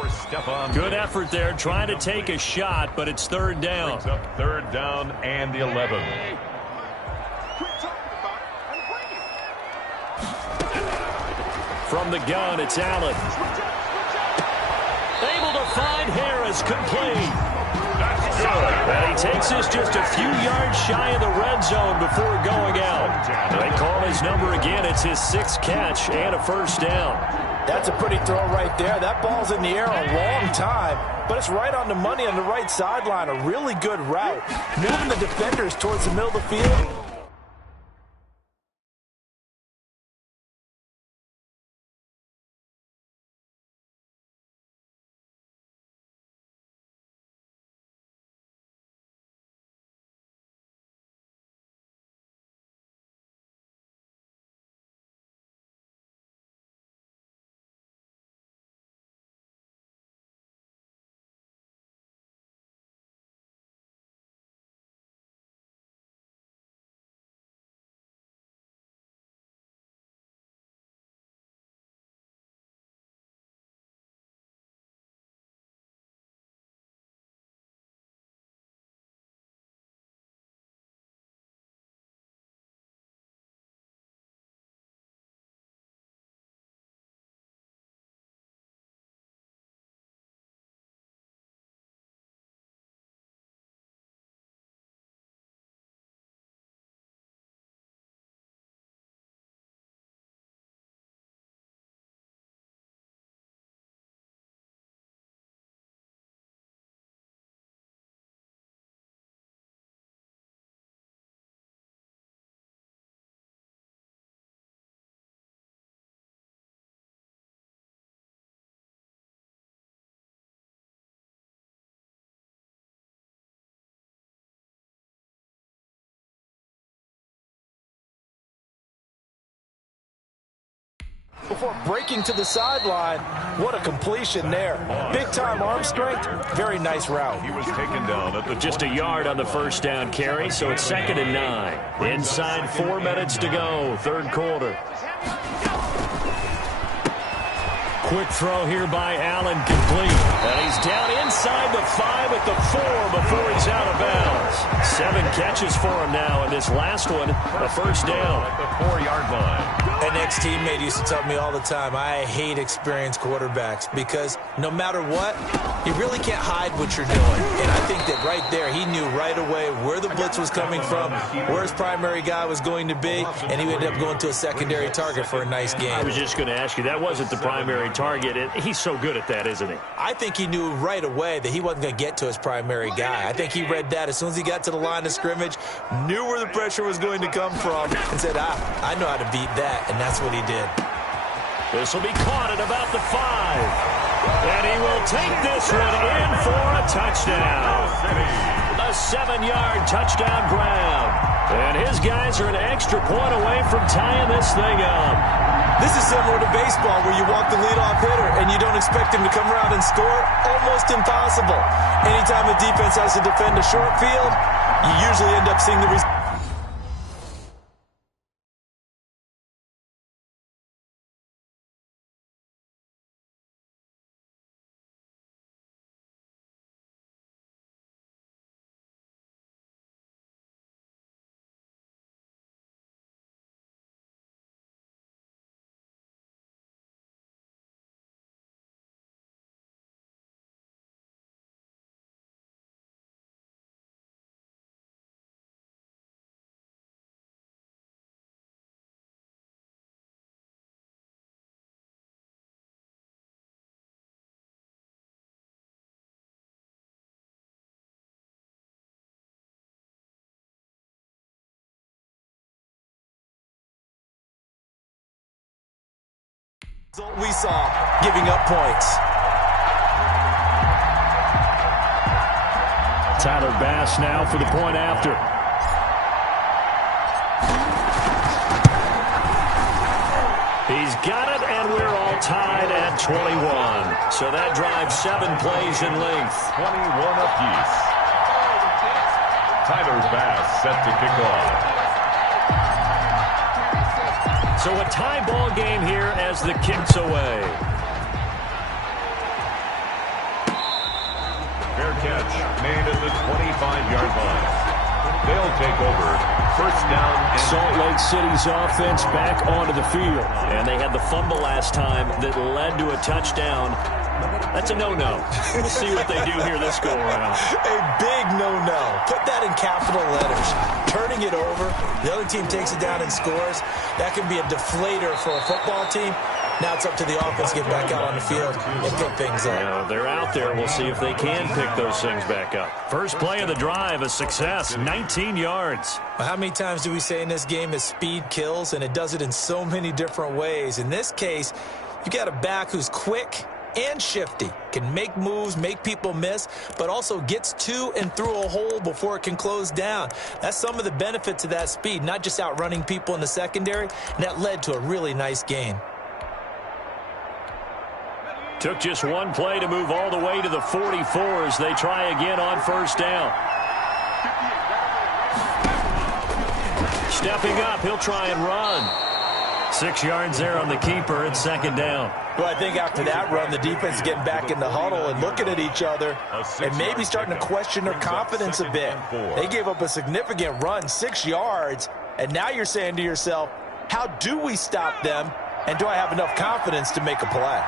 Good effort there, trying to take a shot, but it's third down. Brings up third down and 11. From the gun, it's Allen. Able to find Harris, complete. And he takes us just a few yards shy of the red zone before going out. They call his number again. It's his 6th catch and a first down. That's a pretty throw right there. That ball's in the air a long time, but it's right on the money on the right sideline. A really good route. Moving the defenders towards the middle of the field. Before breaking to the sideline, what a completion there. Big-time arm strength, very nice route. He was taken down at the just a yard on the first down carry, so it's 2nd and 9. Inside 4 minutes to go, third quarter. Quick throw here by Allen, complete. And he's down inside the 5 at the 4 before he's out of bounds. 7 catches for him now, and this last one, a first down. At the 4-yard line. An ex-teammate used to tell me all the time, I hate experienced quarterbacks because no matter what, you really can't hide what you're doing. And I think that right there, he knew right away where the blitz was coming from, where his primary guy was going to be, and he ended up going to a secondary target for a nice game. I was just going to ask you, that wasn't the primary target. He's so good at that, isn't he? I think he knew right away that he wasn't going to get to his primary guy. I think he read that as soon as he got to the line of scrimmage, knew where the pressure was going to come from, and said, I know how to beat that. And that's what he did. This will be caught at about the 5. And he will take this one in for a touchdown. A 7-yard touchdown grab. And his guys are an extra point away from tying this thing up. This is similar to baseball where you walk the leadoff hitter and you don't expect him to come around and score. Almost impossible. Anytime a defense has to defend a short field, you usually end up seeing the result. We saw giving up points. Tyler Bass now for the point after. He's got it, and we're all tied at 21. So that drives 7 plays in length. 21 apiece. Tyler Bass set to kick off. So a tie ball game here as the kick's away. catch made at the 25-yard line. They'll take over first down. Salt Lake City's offense back onto the field. And they had the fumble last time that led to a touchdown. That's a no-no. We'll see what they do here this go-around. A big no-no. Put that in capital letters. Turning it over, the other team takes it down and scores. That can be a deflator for a football team. Now it's up to the offense to get back out on the field and pick things up. Yeah, they're out there. We'll see if they can pick those things back up. First play of the drive, a success, 19 yards. Well, how many times do we say in this game that speed kills, and it does it in so many different ways? In this case, you got a back who's quick and shifty, can make moves, make people miss, but also gets to and through a hole before it can close down. That's some of the benefits of that speed, not just outrunning people in the secondary, and that led to a really nice gain. Took just one play to move all the way to the 44 as they try again on first down. Stepping up, he'll try and run. 6 yards there on the keeper at second down. Well, I think after that run, the defense is getting back in the huddle and looking at each other and maybe starting to question their confidence a bit. They gave up a significant run, 6 yards, and now you're saying to yourself, how do we stop them, and do I have enough confidence to make a play?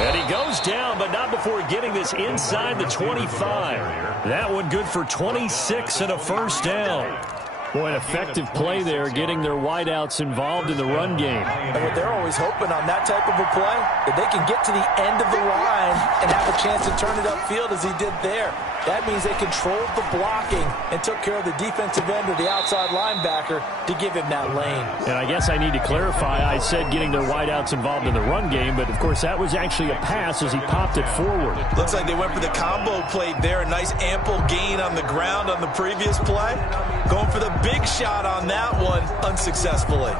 And he goes down, but not before getting this inside the 25. That one good for 26 and a first down. Boy, an effective play there, getting their wideouts involved in the run game. And what they're always hoping on that type of a play, that they can get to the end of the line and have a chance to turn it upfield as he did there. That means they controlled the blocking and took care of the defensive end or the outside linebacker to give him that lane. And I guess I need to clarify, I said getting their wideouts involved in the run game, but of course that was actually a pass as he popped it forward. Looks like they went for the combo plate there. A nice ample gain on the ground on the previous play. Going for the big shot on that one unsuccessfully.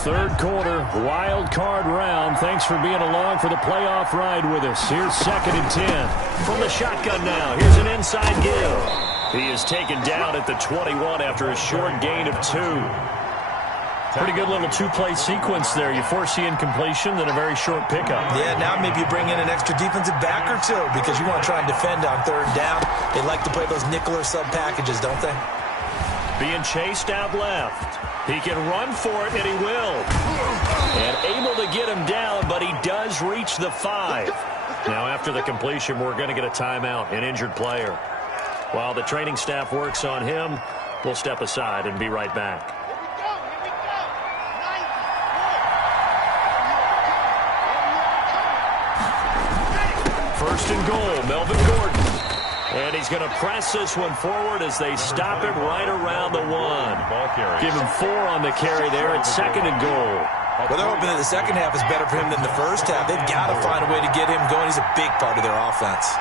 Third quarter, wild card round. Thanks for being along for the playoff ride with us. Here's 2nd and 10. From the shotgun now, here's an inside give. He is taken down at the 21 after a short gain of 2. Pretty good little two-play sequence there. You force the incompletion, then a very short pickup. Yeah, now maybe you bring in an extra defensive back or two because you want to try and defend on third down. They like to play those nickel or sub packages, don't they? Being chased out left. He can run for it, and he will. And able to get him down, but he does reach the 5. Now, after the completion, we're going to get a timeout, an injured player. While the training staff works on him, we'll step aside and be right back. First and goal, Melvin Gordon. And he's going to press this one forward as they stop it right around the 1. Give him 4 on the carry there at 2nd and goal. Well, they're hoping that the second half is better for him than the first half. They've got to find a way to get him going. He's a big part of their offense.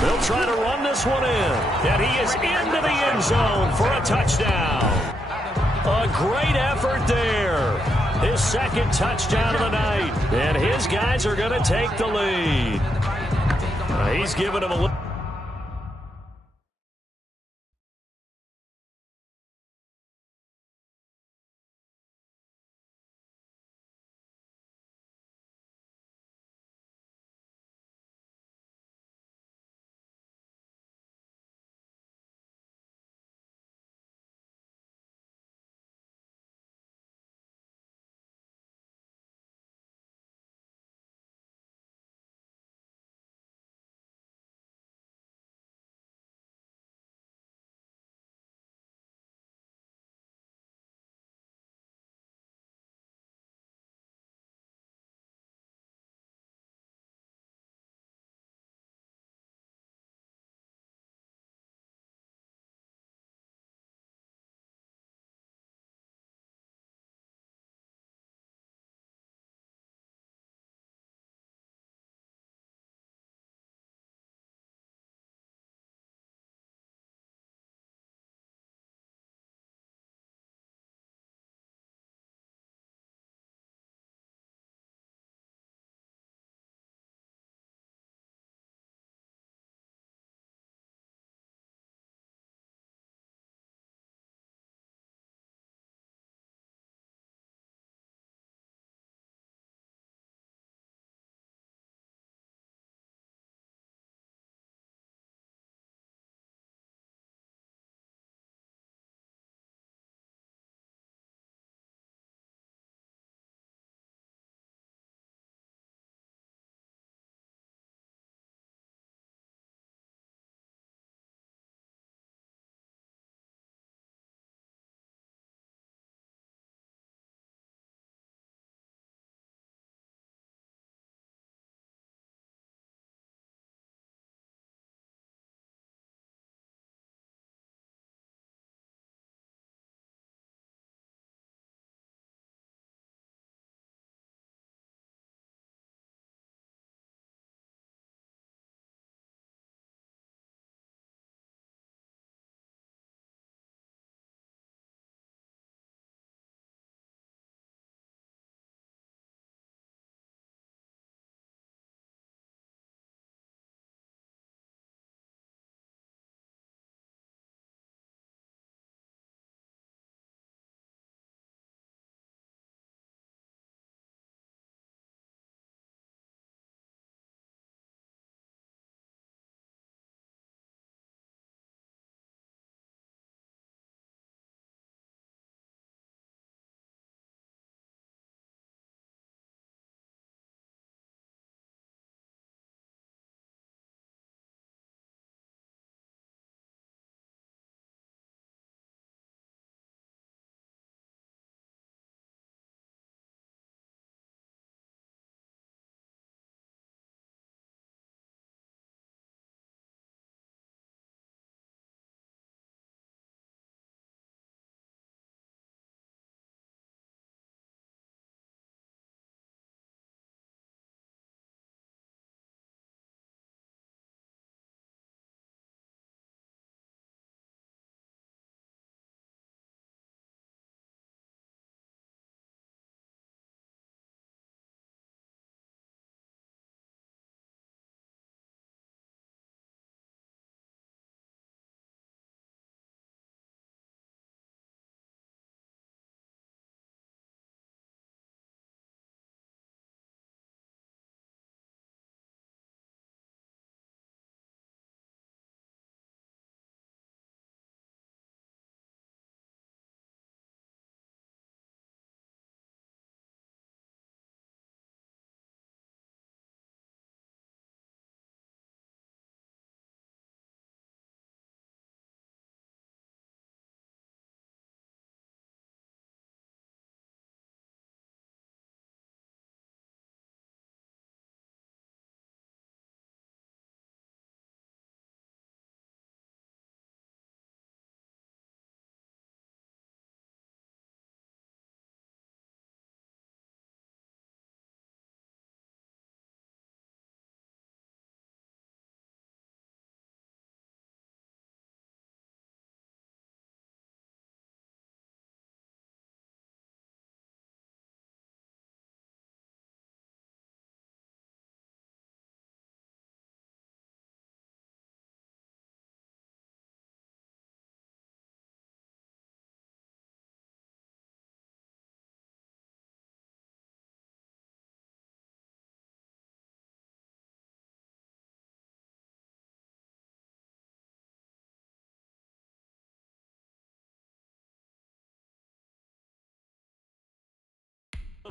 They'll try to run this one in. And he is into the end zone for a touchdown. A great effort there. His 2nd touchdown of the night. And his guys are going to take the lead. He's giving him a look.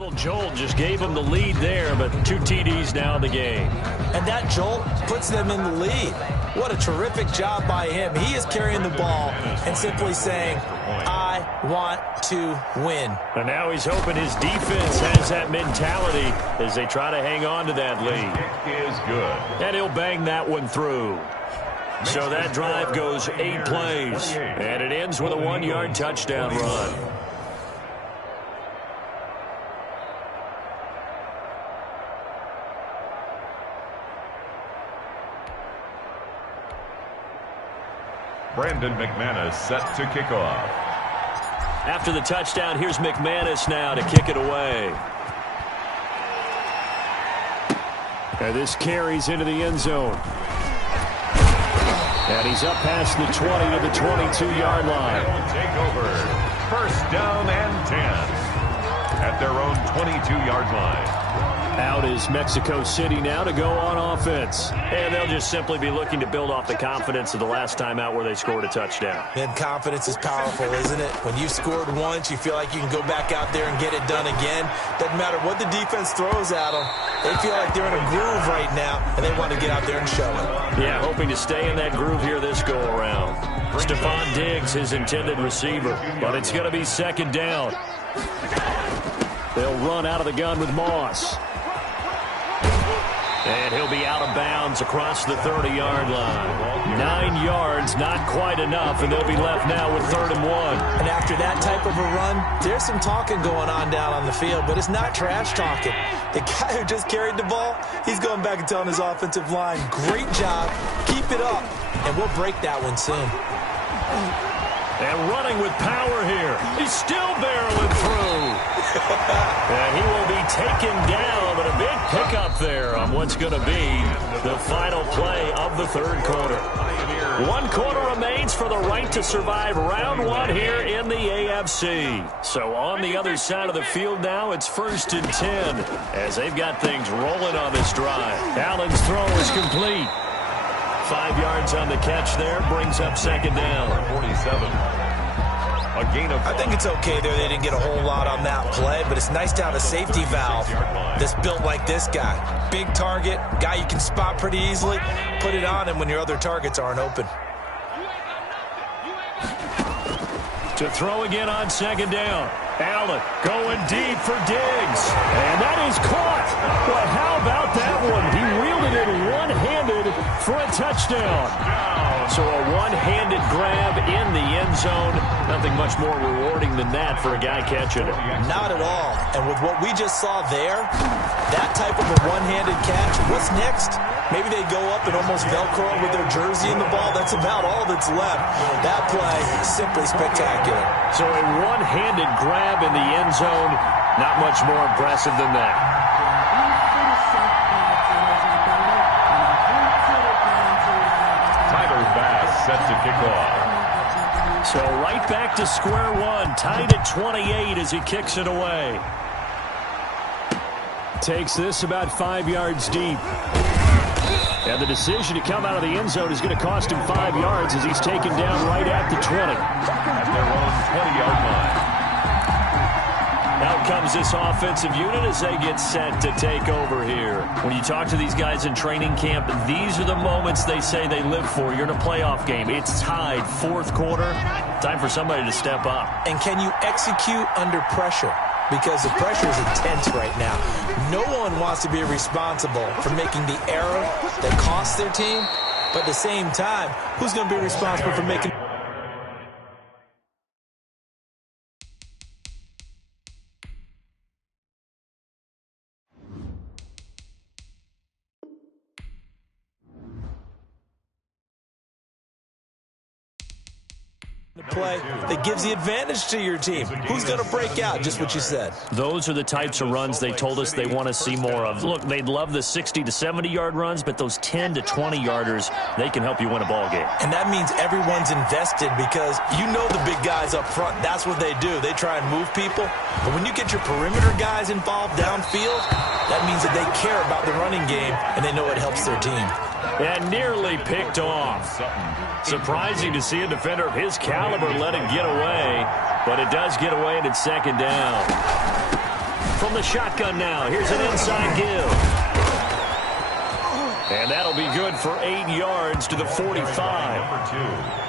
Little jolt just gave him the lead there, but 2 TDs now in the game. And that jolt puts them in the lead. What a terrific job by him. He is carrying the ball and simply saying, I want to win. And now he's hoping his defense has that mentality as they try to hang on to that lead. Is good. And he'll bang that one through. So that drive goes 8 plays, and it ends with a 1-yard touchdown run. Brandon McManus set to kick off. After the touchdown, here's McManus now to kick it away. And this carries into the end zone. And he's up past the 20 to the 22-yard line. Take over. First down and 10 at their own 22-yard line. Out is Mexico City now to go on offense. And they'll just simply be looking to build off the confidence of the last time out where they scored a touchdown. And confidence is powerful, isn't it? When you scored once, you feel like you can go back out there and get it done again. Doesn't matter what the defense throws at them. They feel like they're in a groove right now, and they want to get out there and show it. Yeah, hoping to stay in that groove here this go-around. Stephon Diggs, his intended receiver, but it's going to be second down. They'll run out of the gun with Moss. And he'll be out of bounds across the 30-yard line. 9 yards, not quite enough, and they'll be left now with 3rd and 1. And after that type of a run, there's some talking going on down on the field, but it's not trash talking. The guy who just carried the ball, he's going back and telling his offensive line, great job, keep it up, and we'll break that one soon. And running with power here. He's still barreling through. And he will be taken down, but a big pickup there on what's going to be the final play of the 3rd quarter. 1 quarter remains for the right to survive round 1 here in the AFC. So on the other side of the field now, it's 1st and 10 as they've got things rolling on this drive. Allen's throw is complete. 5 yards on the catch there, brings up 2nd down. 47. A gain of 5. I think it's okay there. They didn't get a whole lot on that play, but it's nice to have a safety valve that's built like this guy. Big target, guy you can spot pretty easily. Put it on him when your other targets aren't open. To throw again on 2nd down. Allen going deep for Diggs. And that is caught. Well, how about that one? He wielded it one-handed for a touchdown. So a one-handed grab in the end zone. Nothing much more rewarding than that for a guy catching it. Not at all. And with what we just saw there, that type of a one-handed catch, what's next? Maybe they go up and almost Velcro with their jersey in the ball. That's about all that's left. That play, simply spectacular. So a one-handed grab in the end zone, not much more impressive than that. Tyler Bass set to kick off. So right back to square one, tied at 28 as he kicks it away. Takes this about 5 yards deep. And the decision to come out of the end zone is going to cost him 5 yards as he's taken down right at the 20. At their own 20-yard line. Out comes this offensive unit as they get set to take over here. When you talk to these guys in training camp, these are the moments they say they live for. You're in a playoff game. It's tied, 4th quarter. Time for somebody to step up. And can you execute under pressure? Because the pressure is intense right now. No one wants to be responsible for making the error that costs their team. But at the same time, who's going to be responsible for making... play that gives the advantage to your team. Who's going to break out? Just what you said. Those are the types of runs they told us they want to see more of. Look, they'd love the 60 to 70-yard runs, but those 10 to 20-yarders, they can help you win a ball game. And that means everyone's invested because you know the big guys up front. That's what they do. They try and move people. But when you get your perimeter guys involved downfield, that means that they care about the running game and they know it helps their team. And nearly picked off. Surprising to see a defender of his caliber let it get away, but it does get away and it's 2nd down. From the shotgun now, here's an inside give. And that'll be good for 8 yards to the 45.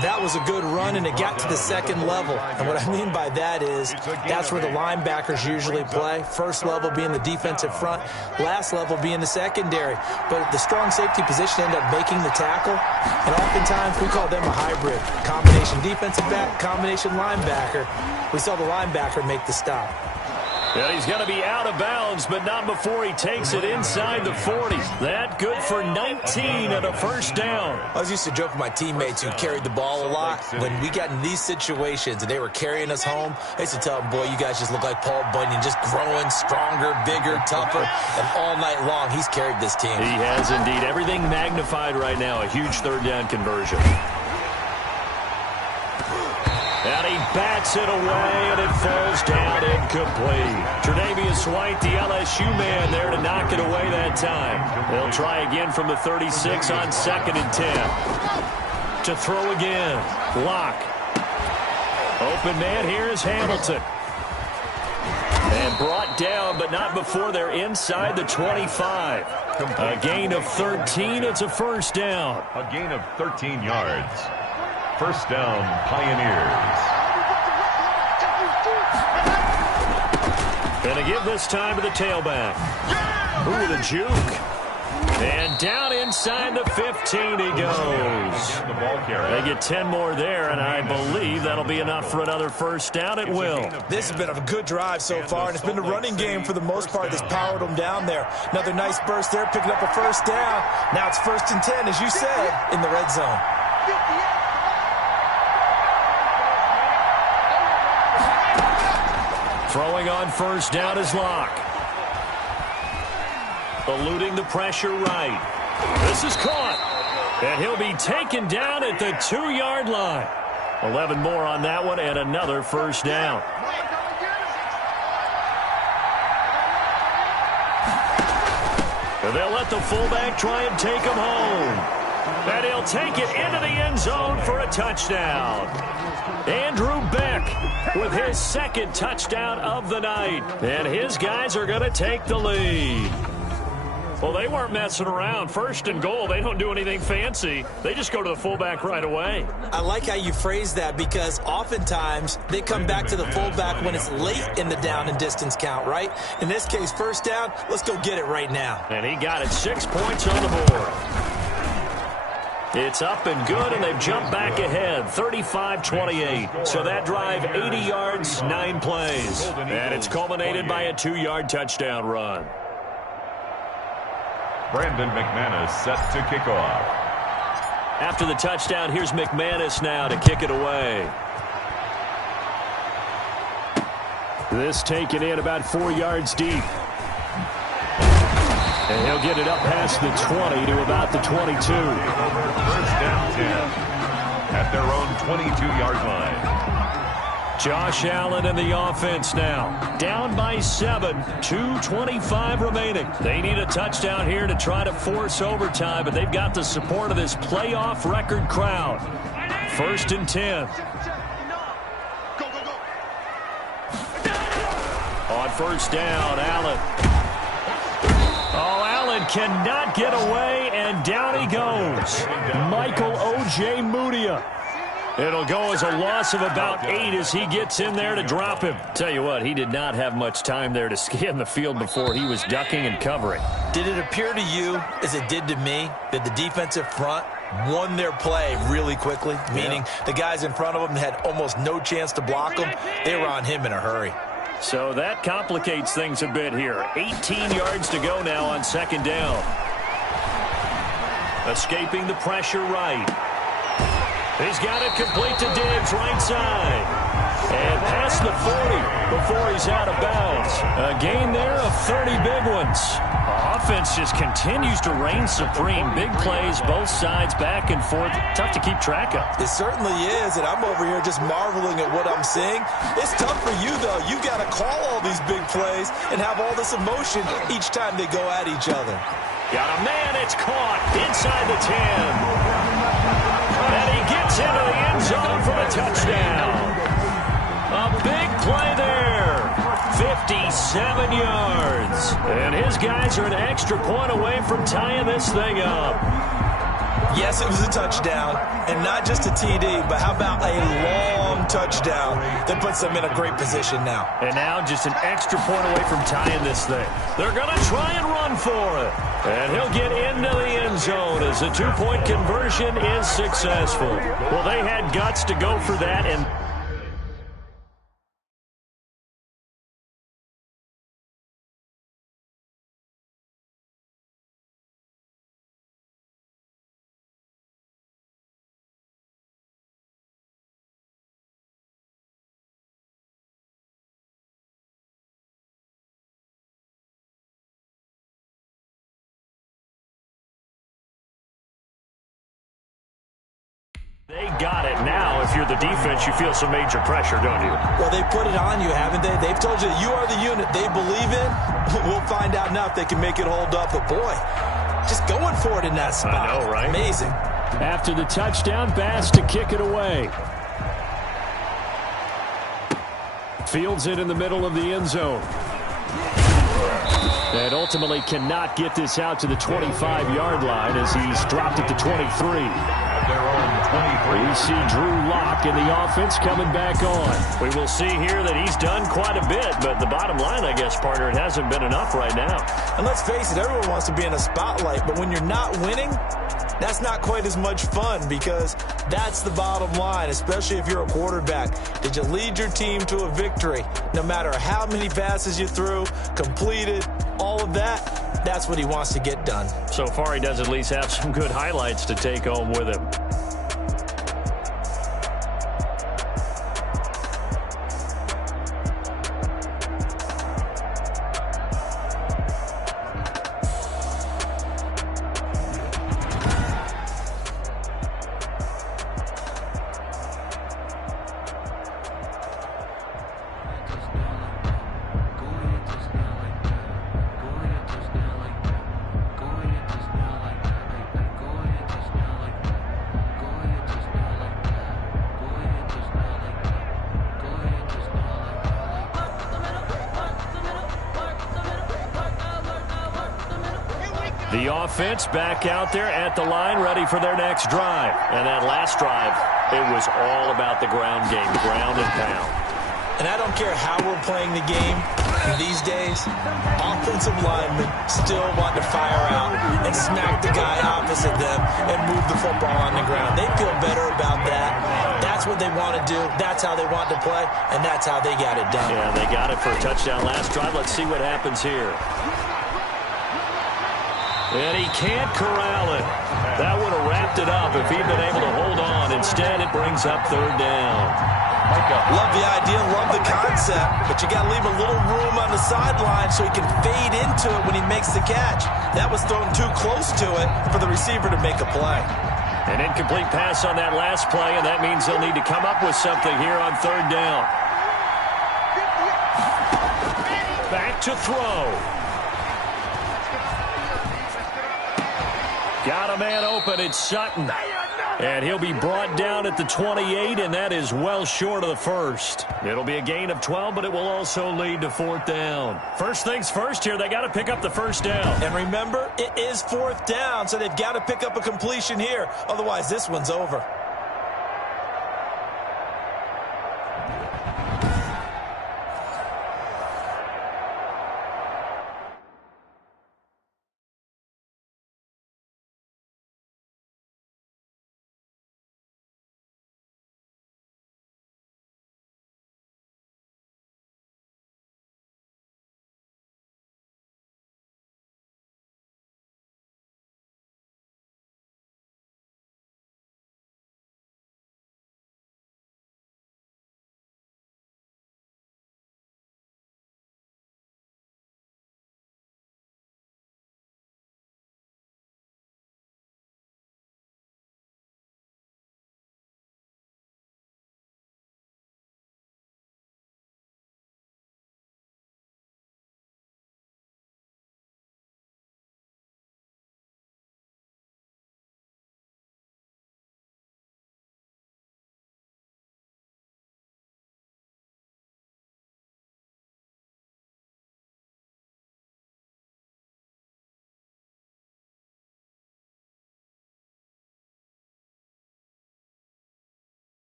That was a good run, and it got to the second level. And what I mean by that is that's where the linebackers usually play. First level being the defensive front, last level being the secondary. But the strong safety position ended up making the tackle, and oftentimes we call them a hybrid. Combination defensive back, combination linebacker. We saw the linebacker make the stop. Yeah, he's going to be out of bounds, but not before he takes it inside the 40. That good for 19 and a first down. I was used to joke with my teammates who carried the ball a lot. When we got in these situations and they were carrying us home, I used to tell them, boy, you guys just look like Paul Bunyan, just growing stronger, bigger, tougher. And all night long, he's carried this team. He has indeed. Everything magnified right now. A huge third down conversion. And he bats it away, and it falls down incomplete. Tre'Davious White, the LSU man, there to knock it away that time. They'll try again from the 36 on 2nd and 10. To throw again. Lock. Open man here is Hamilton. And brought down, but not before they're inside the 25. A gain of 13. It's a first down. A gain of 13 yards. First down, Pioneers. Going to give this time to the tailback. Ooh, the juke. And down inside the 15 he goes. They get 10 more there, and I believe that'll be enough for another first down. It will. This has been a good drive so far, and it's been the running game for the most part that's powered them down there. Another nice burst there, picking up a first down. Now it's 1st and 10, as you said, in the red zone. Throwing on first down is Lock. Eluding the pressure right. This is caught. And he'll be taken down at the 2-yard line. 11 more on that one and another first down. And they'll let the fullback try and take him home. And he'll take it into the end zone for a touchdown. Andrew Beck with his 2nd touchdown of the night. And his guys are going to take the lead. Well, they weren't messing around. 1st and goal, they don't do anything fancy. They just go to the fullback right away. I like how you phrase that because oftentimes they come back to the fullback when it's late in the down and distance count, right? In this case, first down, let's go get it right now. And he got it. 6 points on the board. It's up and good, and they've jumped back ahead, 35-28. So that drive, 80 yards, 9 plays. And it's culminated by a 2-yard touchdown run. Brandon McManus set to kick off. After the touchdown, here's McManus now to kick it away. This taken in about 4 yards deep. And he'll get it up past the 20 to about the 22. First down 10 at their own 22-yard line. Josh Allen and the offense now. Down by 7, 2:25 remaining. They need a touchdown here to try to force overtime, but they've got the support of this playoff record crowd. 1st and 10. On first down, Allen. Oh, Allen cannot get away, and down he goes. Michael O.J. Mudia. It'll go as a loss of about 8 as he gets in there to drop him. Tell you what, he did not have much time there to scan the field before he was ducking and covering. Did it appear to you, as it did to me, that the defensive front won their play really quickly? Meaning the guys in front of them had almost no chance to block them. They were on him in a hurry. So that complicates things a bit here. 18 yards to go now on 2nd down. Escaping the pressure right. He's got it complete to Diggs, right side. And past the 40 before he's out of bounds. A gain there of 30 big ones. Offense just continues to reign supreme. Big plays, both sides, back and forth. Tough to keep track of. It certainly is, and I'm over here just marveling at what I'm seeing. It's tough for you, though. You've got to call all these big plays and have all this emotion each time they go at each other. Got a man, it's caught inside the 10. And he gets into the end zone for the touchdown. A big play there. 57 yards. And his guys are an extra point away from tying this thing up. Yes, it was a touchdown, and not just a TD, but how about a long touchdown that puts them in a great position now. And now just an extra point away from tying this thing. They're going to try and run for it. And he'll get into the end zone as the two-point conversion is successful. Well, they had guts to go for that, and they got it. Now, if you're the defense, you feel some major pressure, don't you? Well, they put it on you, haven't they? They've told you you are the unit they believe in. We'll find out now if they can make it hold up. But, boy, just going for it in that spot. I know, right? Amazing. After the touchdown, Bass to kick it away. Fields it in the middle of the end zone. And ultimately cannot get this out to the 25-yard line as he's dropped it to 23. We see Drew Lock in the offense coming back on. We will see here that he's done quite a bit, but the bottom line, I guess, partner, it hasn't been enough right now. And let's face it, everyone wants to be in a spotlight, but when you're not winning, that's not quite as much fun because that's the bottom line, especially if you're a quarterback. Did you lead your team to a victory? No matter how many passes you threw, completed, all of that, that's what he wants to get done. So far, he does at least have some good highlights to take home with him. The offense back out there at the line, ready for their next drive. And that last drive, it was all about the ground game, ground and pound. And I don't care how we're playing the game these days, offensive linemen still want to fire out and smack the guy opposite them and move the football on the ground. They feel better about that. That's what they want to do. That's how they want to play, and that's how they got it done. Yeah, they got it for a touchdown last drive. Let's see what happens here. And he can't corral it. That would have wrapped it up if he'd been able to hold on. Instead, it brings up third down. Love the idea, love the concept, but you got to leave a little room on the sideline so he can fade into it when he makes the catch. That was thrown too close to it for the receiver to make a play. An incomplete pass on that last play, and that means they'll need to come up with something here on third down. Back to throw. Got a man open. It's Sutton. And he'll be brought down at the 28, and that is well short of the first. It'll be a gain of 12, but it will also lead to fourth down. First things first here, they got to pick up the first down. And remember, it is fourth down, so they've got to pick up a completion here. Otherwise, this one's over.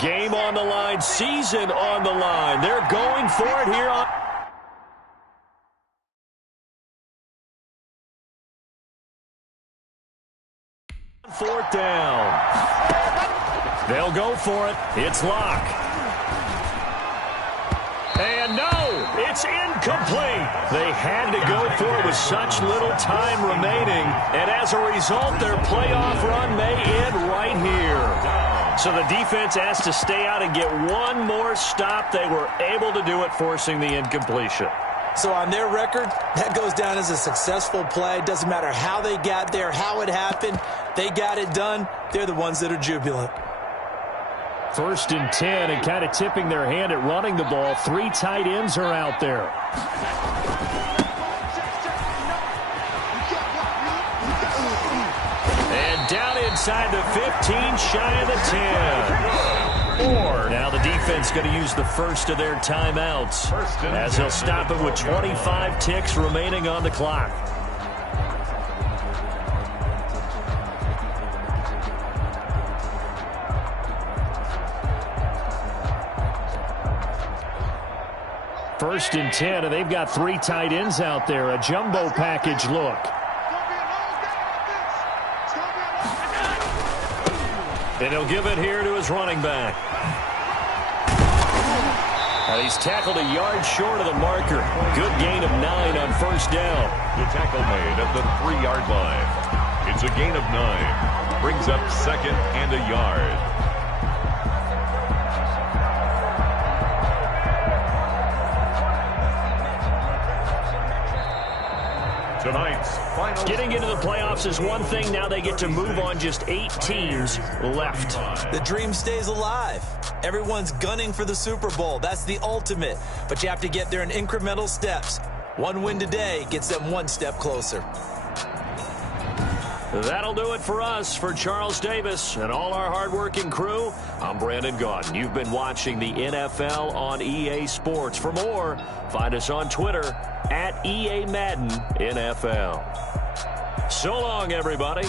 Game on the line, season on the line. They're going for it here on 4th down. They'll go for it. It's Locke. And no, it's incomplete. They had to go for it with such little time remaining. And as a result, their playoff run may end right here. So the defense has to stay out and get one more stop. They were able to do it, forcing the incompletion. So on their record, that goes down as a successful play. Doesn't matter how they got there, how it happened. They got it done. They're the ones that are jubilant. 1st and 10, and kind of tipping their hand at running the ball. 3 tight ends are out there. And down inside the 15, shy of the 10. Now the defense going to use the first of their timeouts as they'll stop it with 25 ticks remaining on the clock. First and 10, and they've got 3 tight ends out there. A jumbo package look. And he'll give it here to his running back. And he's tackled a yard short of the marker. Good gain of 9 on 1st down. The tackle made at the 3-yard line. It's a gain of 9. Brings up 2nd and a yard. Tonight's final. Getting into the playoffs is one thing. Now they get to move on. Just 8 teams left. The dream stays alive. Everyone's gunning for the Super Bowl. That's the ultimate. But you have to get there in incremental steps. One win today gets them one step closer. That'll do it for us. For Charles Davis and all our hardworking crew, I'm Brandon Gaudin. You've been watching the NFL on EA Sports. For more, find us on Twitter @EA Madden NFL. So long, everybody.